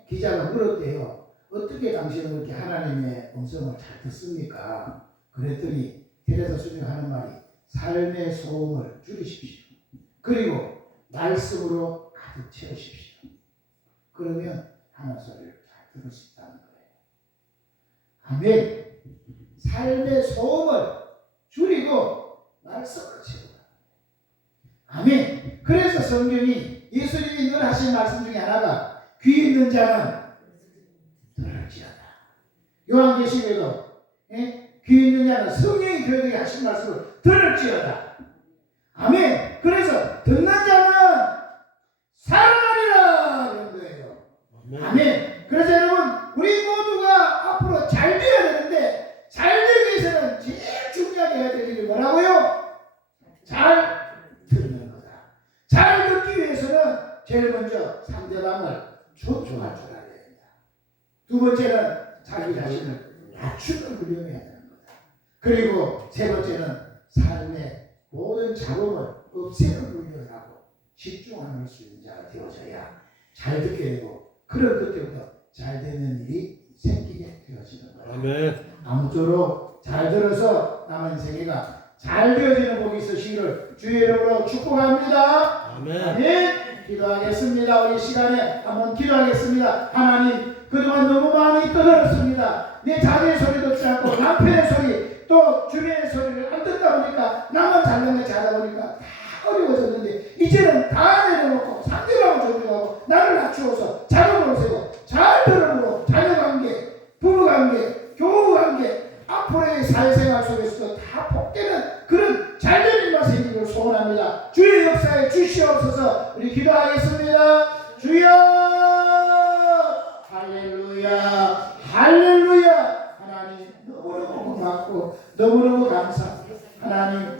기자가 물었대요. 어떻게 당신은 그렇게 하나님의 음성을 잘 듣습니까? 그랬더니 테레사 수녀가 하는 말이 삶의 소음을 줄이십시오. 그리고 말씀으로 가득 채우십시오. 그러면 하나님 소리를 잘 들을 수 있다는 거예요. 아멘. 삶의 소음을 줄이고 말씀으로 채우라. 아멘. 그래서 성경이 예수님이 늘 하신 말씀 중에 하나가 귀 있는 자는 들을지어다. 요한계시록에도 귀 있는 자는 성령이 그에게 하신 말씀을 들을지어다. 아멘. 그래서 듣는 자는 살아나리라 그런 거예요. 아멘. 그래서 여러분 우리 모두가 앞으로 잘 되어야 되는데 잘 되기 위해서는 제일 중요하게 해야 될 일이 뭐라고요? 잘 듣는 거다. 제일 먼저 상대방을 존중할 줄 알아야 됩니다. 두 번째는 자기 자신을 낮추는 훈련을 해야 되는 거다. 그리고 세 번째는 삶의 모든 잡음을 없애는 훈련을 하고 집중할 수 있는 자가 되어져야 잘 듣게 되고 그런 그때부터 잘 되는 일이 생기게 되어지는 거예요. 아멘. 아무쪼록 잘 들어서 남은 생애가 잘 되어지는 복이 있으시기를 주의 이름으로 축복합니다. 아멘. 아멘. 기도하겠습니다. 우리 시간에 한번 기도하겠습니다. 하나님, 그동안 너무 많이 떠들었습니다. 내 자녀의 소리 듣지 않고 남편의 소리 또 주변의 소리를 안 듣다 보니까 나만 잘난 게 잘하다 보니까 다 어려워졌는데 이제는 다 내려놓고 상대방을 존중하고 나를 낮추어서 자녀를 세고 잘 들음으로 자녀관계, 부부관계, 교우관계 앞으로의 사회생활 속에서도 다 복되는 그런 잘된 일만 생기기를 소원합니다. 주의 역사에 주시옵소서. 우리 기도하겠습니다. 주여 할렐루야 할렐루야. 하나님 너무너무 고맙고 너무너무 감사합니다. 하나님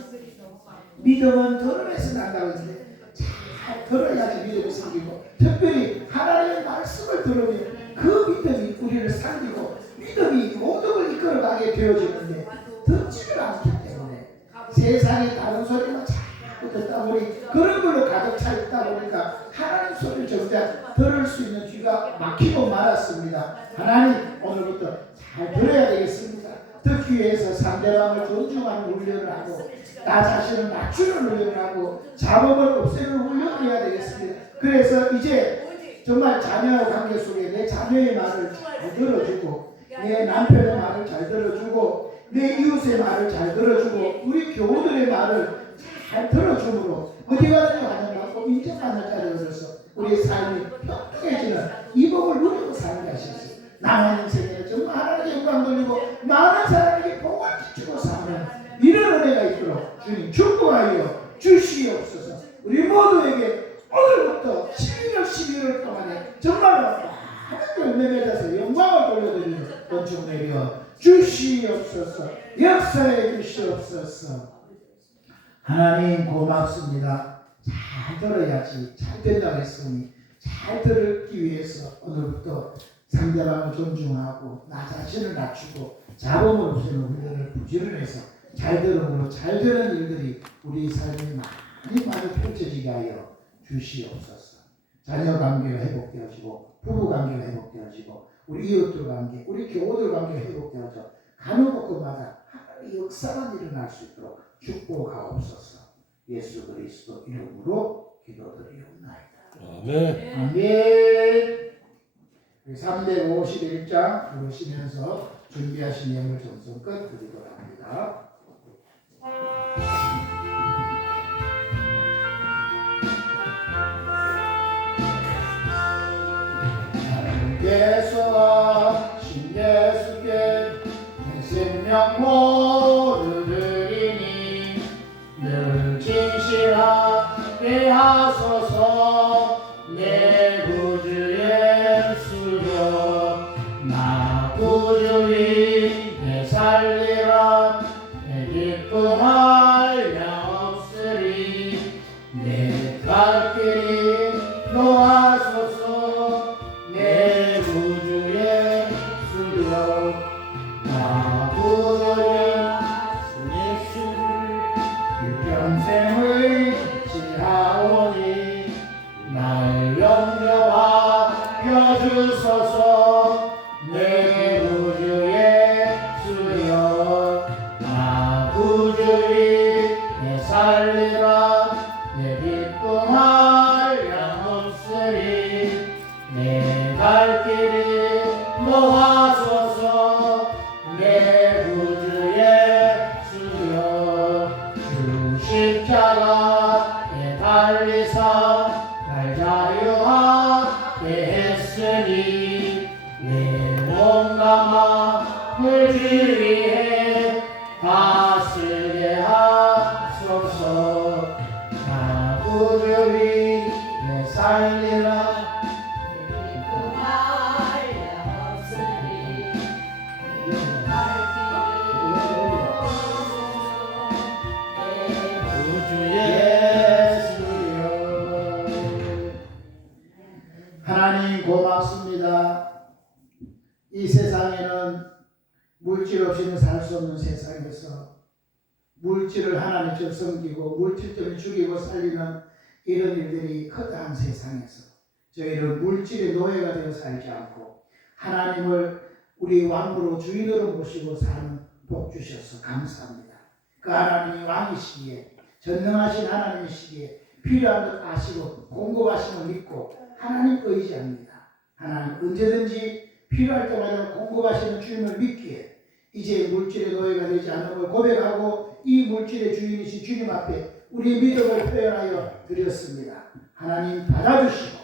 믿음은 들음에서 난다고 했는데 잘 들어야지 믿음이 생기고 특별히 하나님의 말씀을 들으면 그 믿음이 우리를 살리고 믿음이 모든 걸 이끌어가게 되어지는데 듣지를 않기 때문에 세상에 다른 소리만 자꾸 듣다 보니 그런 걸로 가득 차 있다 보니까 하나님 소리를 정작 들을 수 있는 귀가 막히고 말았습니다. 하나님 오늘부터 잘 들어야 되겠습니다. 듣기 위해서 상대방을 존중하는 훈련을 하고 나 자신을 낮추는 훈련을 하고 잡음을 없애는 훈련을 해야 되겠습니다. 그래서 이제 정말 자녀 관계 속에 내 자녀의 말을 잘 들어주고 내 남편의 말을 잘 들어주고 내 이웃의 말을 잘 들어주고 우리 교우들의 말을 잘 들어줌으로 어디 가든지 환영받고 인정받는 자리에 들어서 우리의 삶이 평등해지는 이 복을 누리고 살게 하셨어요. 남은 인생에는 정말 하나님께 영광 돌리고 많은 사람에게 복을 주고 사는 이런 은혜가 있도록 주님 축복하여 주시옵소서. 우리 모두에게 오늘부터 11월 동안에 정말로 많은 열매 맺어서 영광을 돌려드리는 건축 내려 주시옵소서. 역사해 주시옵소서. 하나님 고맙습니다. 잘 들어야지 잘 된다고 했으니 잘 들기 위해서 오늘부터 상대방을 존중하고 나 자신을 낮추고 잡음을 없애는 훈련을 부지런해서 잘 들음으로 잘 되는 일들이 우리 삶에 많이 펼쳐지게 하여 주시옵소서. 자녀 관계가 회복되어지고 부부 관계가 회복되어지고 우리 이웃들 관계, 우리 교우들 관계가 회복되어져 가는 곳마다 하나님의 역사만 일어날 수 있도록 축복하옵소서. 예수 그리스도 이름으로 기도드리옵나이다. 아멘. 아멘. 351장 부르시면서 준비하신 예물 점성 끝 드리도록 합니다. 하나님께서 신예수께 내 생명 모두 드리니 늘 진실하게 하소서. 내 구주 예수여 나 구주니 내 살리라. 내 기쁨할 양 없으리. 내 갈 길이 노하소서. 내 구주 예수여 나 구주니 평생을 지하오니 날 영접하여 주소서. 내 구주 예수여 나 구주니 내 살리라. 내 기쁨할 양 없으리. 내 갈 길이 노하소서. 내 구주 예수여 주 십자가에 달리사 날 자유하게 했으니 내 몸과 마음을 주위에 다스게 하소서. 나 구주니 내 살리라. 구주 예수여 물질 없이는 살 수 없는 세상에서 물질을 하나님처럼 섬기고 물질 때문에 죽이고 살리는 이런 일들이 커다란 세상에서 저희는 물질의 노예가 되어 살지 않고 하나님을 우리 왕으로 주인으로 모시고 사는 복 주셔서 감사합니다. 그 하나님이 왕이시기에 전능하신 하나님이시기에 필요한 것 아시고 공급하심을 믿고 하나님 거 의지합니다. 하나님 언제든지 필요할 때마다 공급하시는 주님을 믿기에 이제 물질의 노예가 되지 않음을 고백하고 이 물질의 주인이신 주님 앞에 우리의 믿음을 표현하여 드렸습니다. 하나님 받아주시고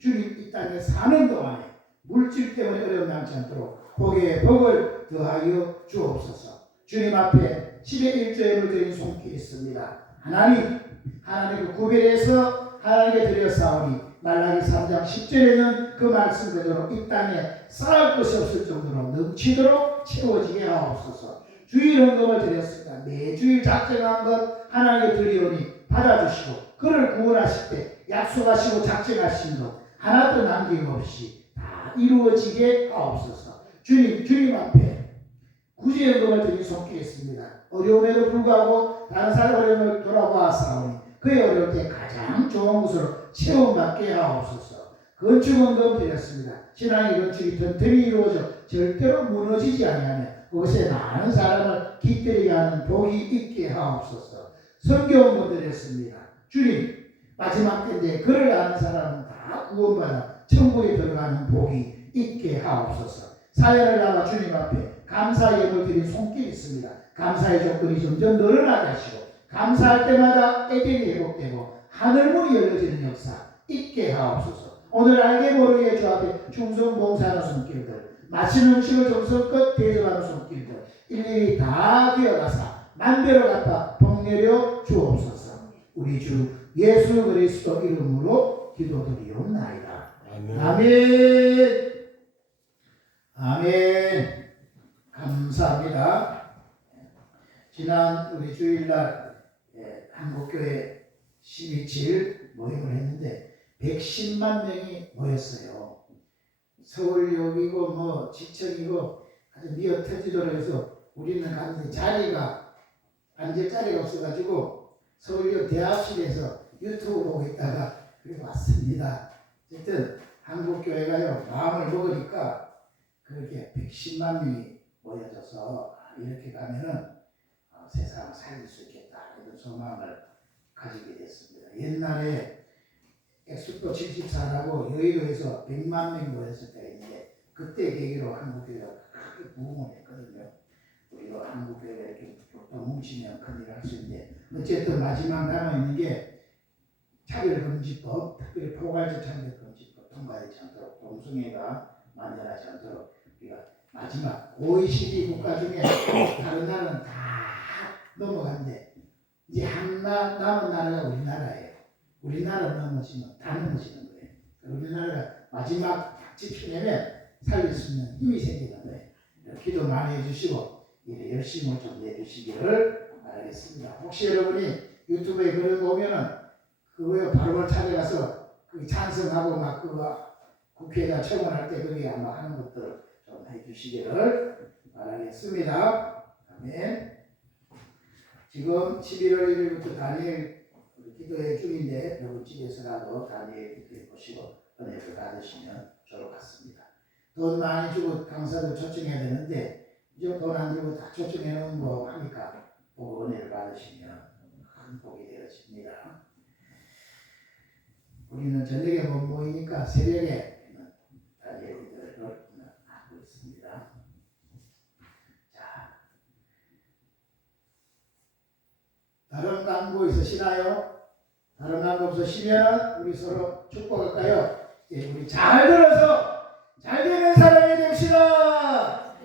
주님 이 땅에 사는 동안에 물질 때문에 어려움 당치 않도록 복에 복을 더하여 주옵소서. 주님 앞에 10의 1조임을 드린 손길이 있습니다. 하나님 구별해서 하나님께 드렸사오니 말라기 3장 10절에는 그 말씀 그대로 이 땅에 쌓을 것이 없을 정도로 넘치도록 채워지게 하옵소서. 주일 헌금을 드렸습니다. 매주일 작정한 것 하나님께 드리오니 받아주시고 그를 구원하실 때 약속하시고 작정하신 것 하나도 남김없이 다 이루어지게 하옵소서. 주님 앞에 구제헌금을 드린 손길이 있습니다. 어려움에도 불구하고 다른 사람의 어려움을 돌아보았사오니 그의 어려울 때 가장 좋은 것으로 체험받게 하옵소서. 건축헌금 드렸습니다. 신앙의 건축이 튼튼히 이루어져 절대로 무너지지 아니하며 그것에 많은 사람을 깃들이게 하는 복이 있게 하옵소서. 선교헌금 드렸습니다. 주님 마지막 때인데 그를 아는 사람은 다 구원받아 천국에 들어가는 복이 있게 하옵소서. 사연을 나가 주님 앞에 감사의 예물 드린 손길이 있습니다. 감사의 조건이 점점 늘어나게 하시고 감사할 때마다 에덴이 회복되고 하늘문이 열려지는 역사 있게 하옵소서. 오늘 알게 모르게 주 앞에 충성봉사하는 손길들 맛있는 음식을 정성껏 대접하는 손길들 일일이 다 되어가사 만배로 갚아 복내려 주옵소서. 우리 주 예수 그리스도 이름으로 기도드리옵나이다. 아멘. 아멘. 감사합니다. 지난 우리 주일날 한국교회 12.7 모임을 했는데 110만 명이 모였어요. 서울역이고 지청이고 아주 미어 터지도록 해서 우리는 갔는데 앉을 자리가 없어가지고 서울역 대합실에서 유튜브 보고 있다가 그리고 왔습니다. 어쨌든 한국교회가요 마음을 먹으니까 그렇게 110만 명이 모여져서 이렇게 가면은 세상을 살릴 수 있겠다 이런 소망을 가지게 됐습니다. 옛날에 엑스포 74라고 여의도에서 100만 명이 모였을 때가 있는데 그때 계기로 한국교회가 크게 부흥을 했거든요. 우리가 한국교회가 이렇게 또 뭉치면 큰일을 할 수 있는데 어쨌든 마지막 남아있는 게 차별금지법, 특별히 포괄적 차별금지법 통과하지 않도록 동성애가 만연하지 않도록 우리가 마지막 OECD 국가 중에 다른 나라는 다 넘어갔는데 이제 남은 나라가 우리나라예요. 우리나라 넘어지면 다 넘어지는 거예요. 우리나라가 마지막 지켜내면 살릴 수 있는 힘이 생기는 거예요. 기도 많이 해주시고 열심히 좀 내주시기를 바라겠습니다. 혹시 여러분이 유튜브에 그런 거 보면은 그거에 바로 찾아가서 그 찬성하고 막 그거 국회에다 청원할 때 거기 아마 하는 것들 좀 해주시기를 바라겠습니다. 아멘. 지금 11월 1일부터 다니엘 기도회 중인데 여러분 집에서라도 다니엘 기도해 보시고 은혜를 받으시면 좋을 것 같습니다. 돈 많이 주고 강사들 초청해야 되는데 이제 돈 안 주고 다 초청해 놓은 거 하니까 보고 은혜를 받으시면 큰 복이 되어집니다. 우리는 저녁에 못 모이니까 새벽에 다니엘 기도를 하고 있습니다. 자, 다른 광고 있으시나요? 다른 광고 없으시면 우리 서로 축복할까요? 예, 우리 잘 들어서 잘 되는 사람이 됩시다.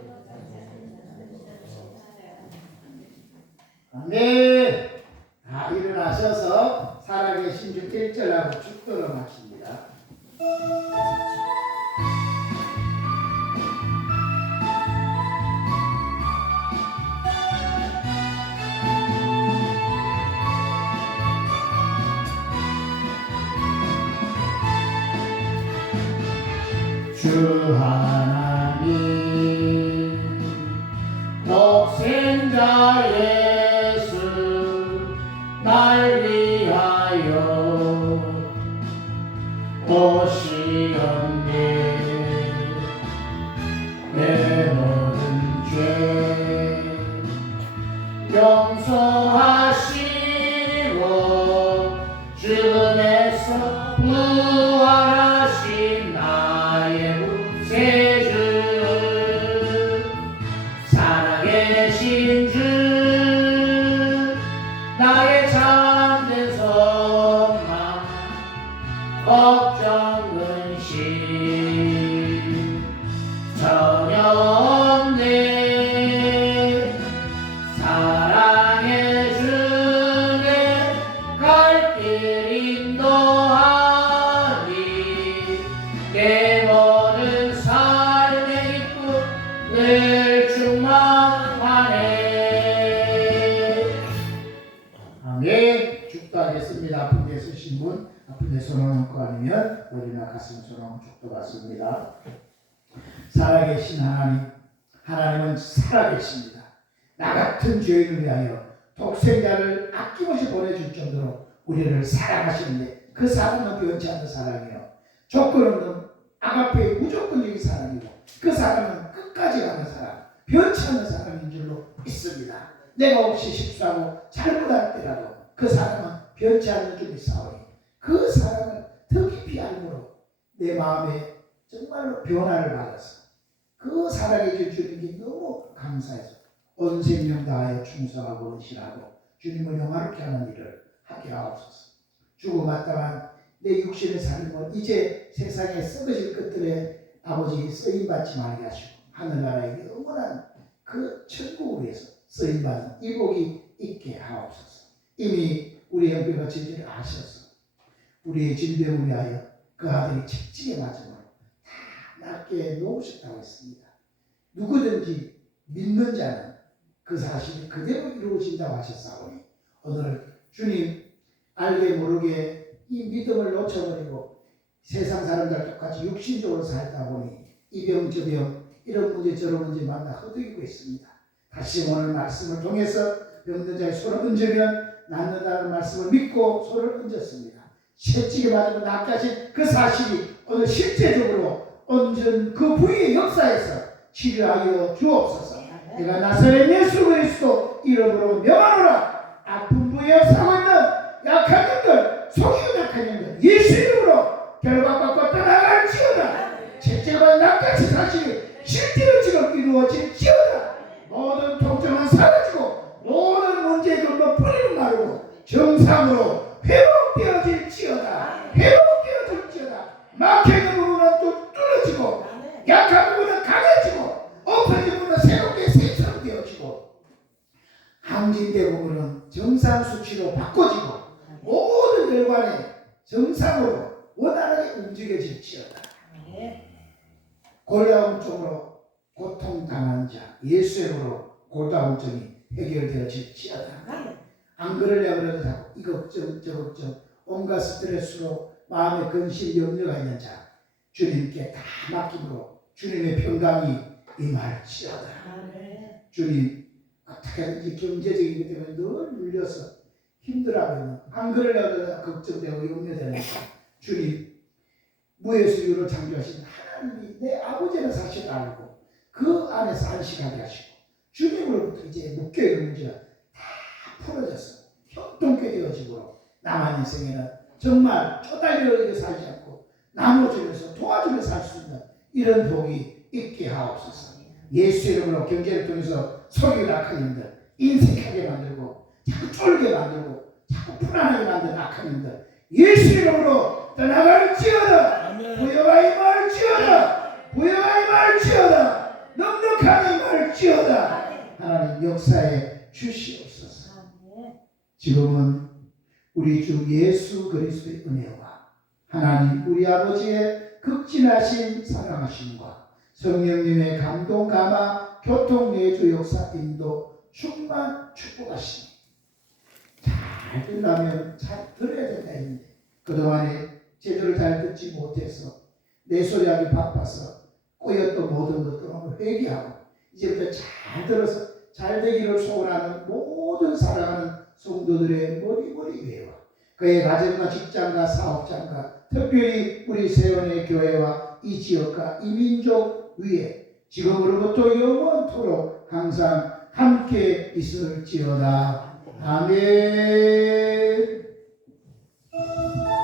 아멘. 다 일어나셔서 살아계신 주 1절하고 축도로 마칩니다. 주 하나님 곳이 없네. 내 모든 죄 용서하시고 죽음에서 부활하신 나의 구세주 살아계신 주 나의 참된 소망 걱정 근심 전혀 없네. 사랑해 주네 갈 길 인도하니 내 모든 삶의 기쁨 늘 충만하네. 아멘. 축도하겠습니다. 아픈 데 쓰신 분, 아픈 데 손을 얹고 아니면 머리나 가슴 손을 축도받습니다. 살아계신 하나님, 하나님은 살아계십니다. 나 같은 죄인을 위하여 독생자를 아낌없이 보내줄 정도로 우리를 사랑하시는데 그 사랑은 변치 않는 사랑이에요. 조건 없는 아가페의 무조건적인 사랑이고 그 사랑은 끝까지 가는 사랑, 변치 않는 사랑인 줄로 믿습니다. 내가 혹시 실수하고 잘못할 때라도 그 사랑은 변치 않는 줄이 사오니 그 사랑을 더 깊이 알므로 내 마음에 정말로 변화를 받아서 그 사랑해 줄 주님께 너무 감사해서 온 생명 다하여 충성하고 헌신하고 주님을 영화롭게 하는 일을 하게 하옵소서. 주고 마땅한 내 육신의 삶은 이제 세상에 썩어질 것들에 아버지 쓰임받지 말게 하시고 하늘나라에 영원한 그 천국을 위해서 쓰임받는 이복이 있게 하옵소서. 이미 우리 형제가 진리를 아셔서 우리의 질병을 위하여 그 아들이 채찍에 맞음으로 다 낫게 놓으셨다고 했습니다. 누구든지 믿는 자는 그 사실이 그대로 이루어진다고 하셨사오니 오늘 주님 알게 모르게 이 믿음을 놓쳐버리고 세상 사람들 똑같이 육신적으로 살다 보니 이 병 저 병 이런 문제 저런 문제 만나 허덕이고 있습니다. 다시 오늘 말씀을 통해서 병든 자의 손을 얹으면 낫는다는 말씀을 믿고 손을 얹었습니다. 채찍에 맞으면 낫게 하신 그 사실이 오늘 실제적으로 얹은 그 부위의 역사에서 치료하여 주옵소서. 내가 나사렛 예수 그리스도 이름으로 명하노라. 아픈 부위에 사고 있는 약한 영들, 속이고 약한 영들 예수 이름으로 결박받고 떠나갈지어다. 채찍과 낫게 사실이 실제로 지금 이루어질지어다. 모든 통증은 사라지고 모든 문제의 근본 뿌리는 마르고 정상으로 회복되어질지어다. 회복되어질지어다. 막혀있는 부분은 또 뚫어지고 약한 부분은 강해지고 엎어진 부분은 새롭게 새처럼 되어지고 항진된 부분은 정상 수치로 바꿔지고 모든 혈관이 정상으로 원활하게 움직여질지어다. 골다공증으로 고통당한 자 예수님으로 골다공증이 해결되어질지어다. 안 그러려고 그래도 자꾸 이 걱정 저 걱정 온갖 스트레스로 마음에 근심 염려가 있는 자 주님께 다 맡김으로 주님의 평강이 임할지어다. 주님 어떻게든지 경제적인 것 때문에 늘 눌려서 힘들어하면 안 그러려고 해도 걱정되고 염려되는 주님 무에서 유를 창조하신 하나님이 내 아버지는 사실 알고 그 안에서 안식하게 하시고 주님으로부터 이제 묶여있는 문제가 다 풀어져서 형통케 되어지고 남한 인생에는 정말 쪼달려 살지 않고 나눠주면서 도와주면서 살 수 있는 이런 복이 있게 하옵소서. 예수 이름으로 경제를 통해서 속이 낙한 힘들 인색하게 만들고 자꾸 쫄게 만들고 자꾸 불안하게 만드는 악한 힘들 예수 이름으로 떠나갈지어다. 부여가 임할지어다. 부여가 임할지어다. 넉넉함이 임할지어다. 하나님 역사에 주시옵소서. 지금은 우리 주 예수 그리스도의 은혜와 하나님 우리 아버지의 극진하신 사랑하심과 성령님의 감동 감화 교통 내주 역사 인도 충만 축복하시니 잘 들으려면 잘 들어야 된다 했는데 그동안에 제대로 잘 듣지 못해서 내 소리 하기 바빠서 꼬였던 모든 것들을 회개하고 이제부터 잘 들어서 잘 되기를 소원하는 모든 사랑하는 성도들의 머리머리 위에와 그의 가정과 직장과 사업장과 특별히 우리 세원의 교회와 이 지역과 이 민족 위에 지금으로부터 영원토록 항상 함께 있을지어다. 아멘.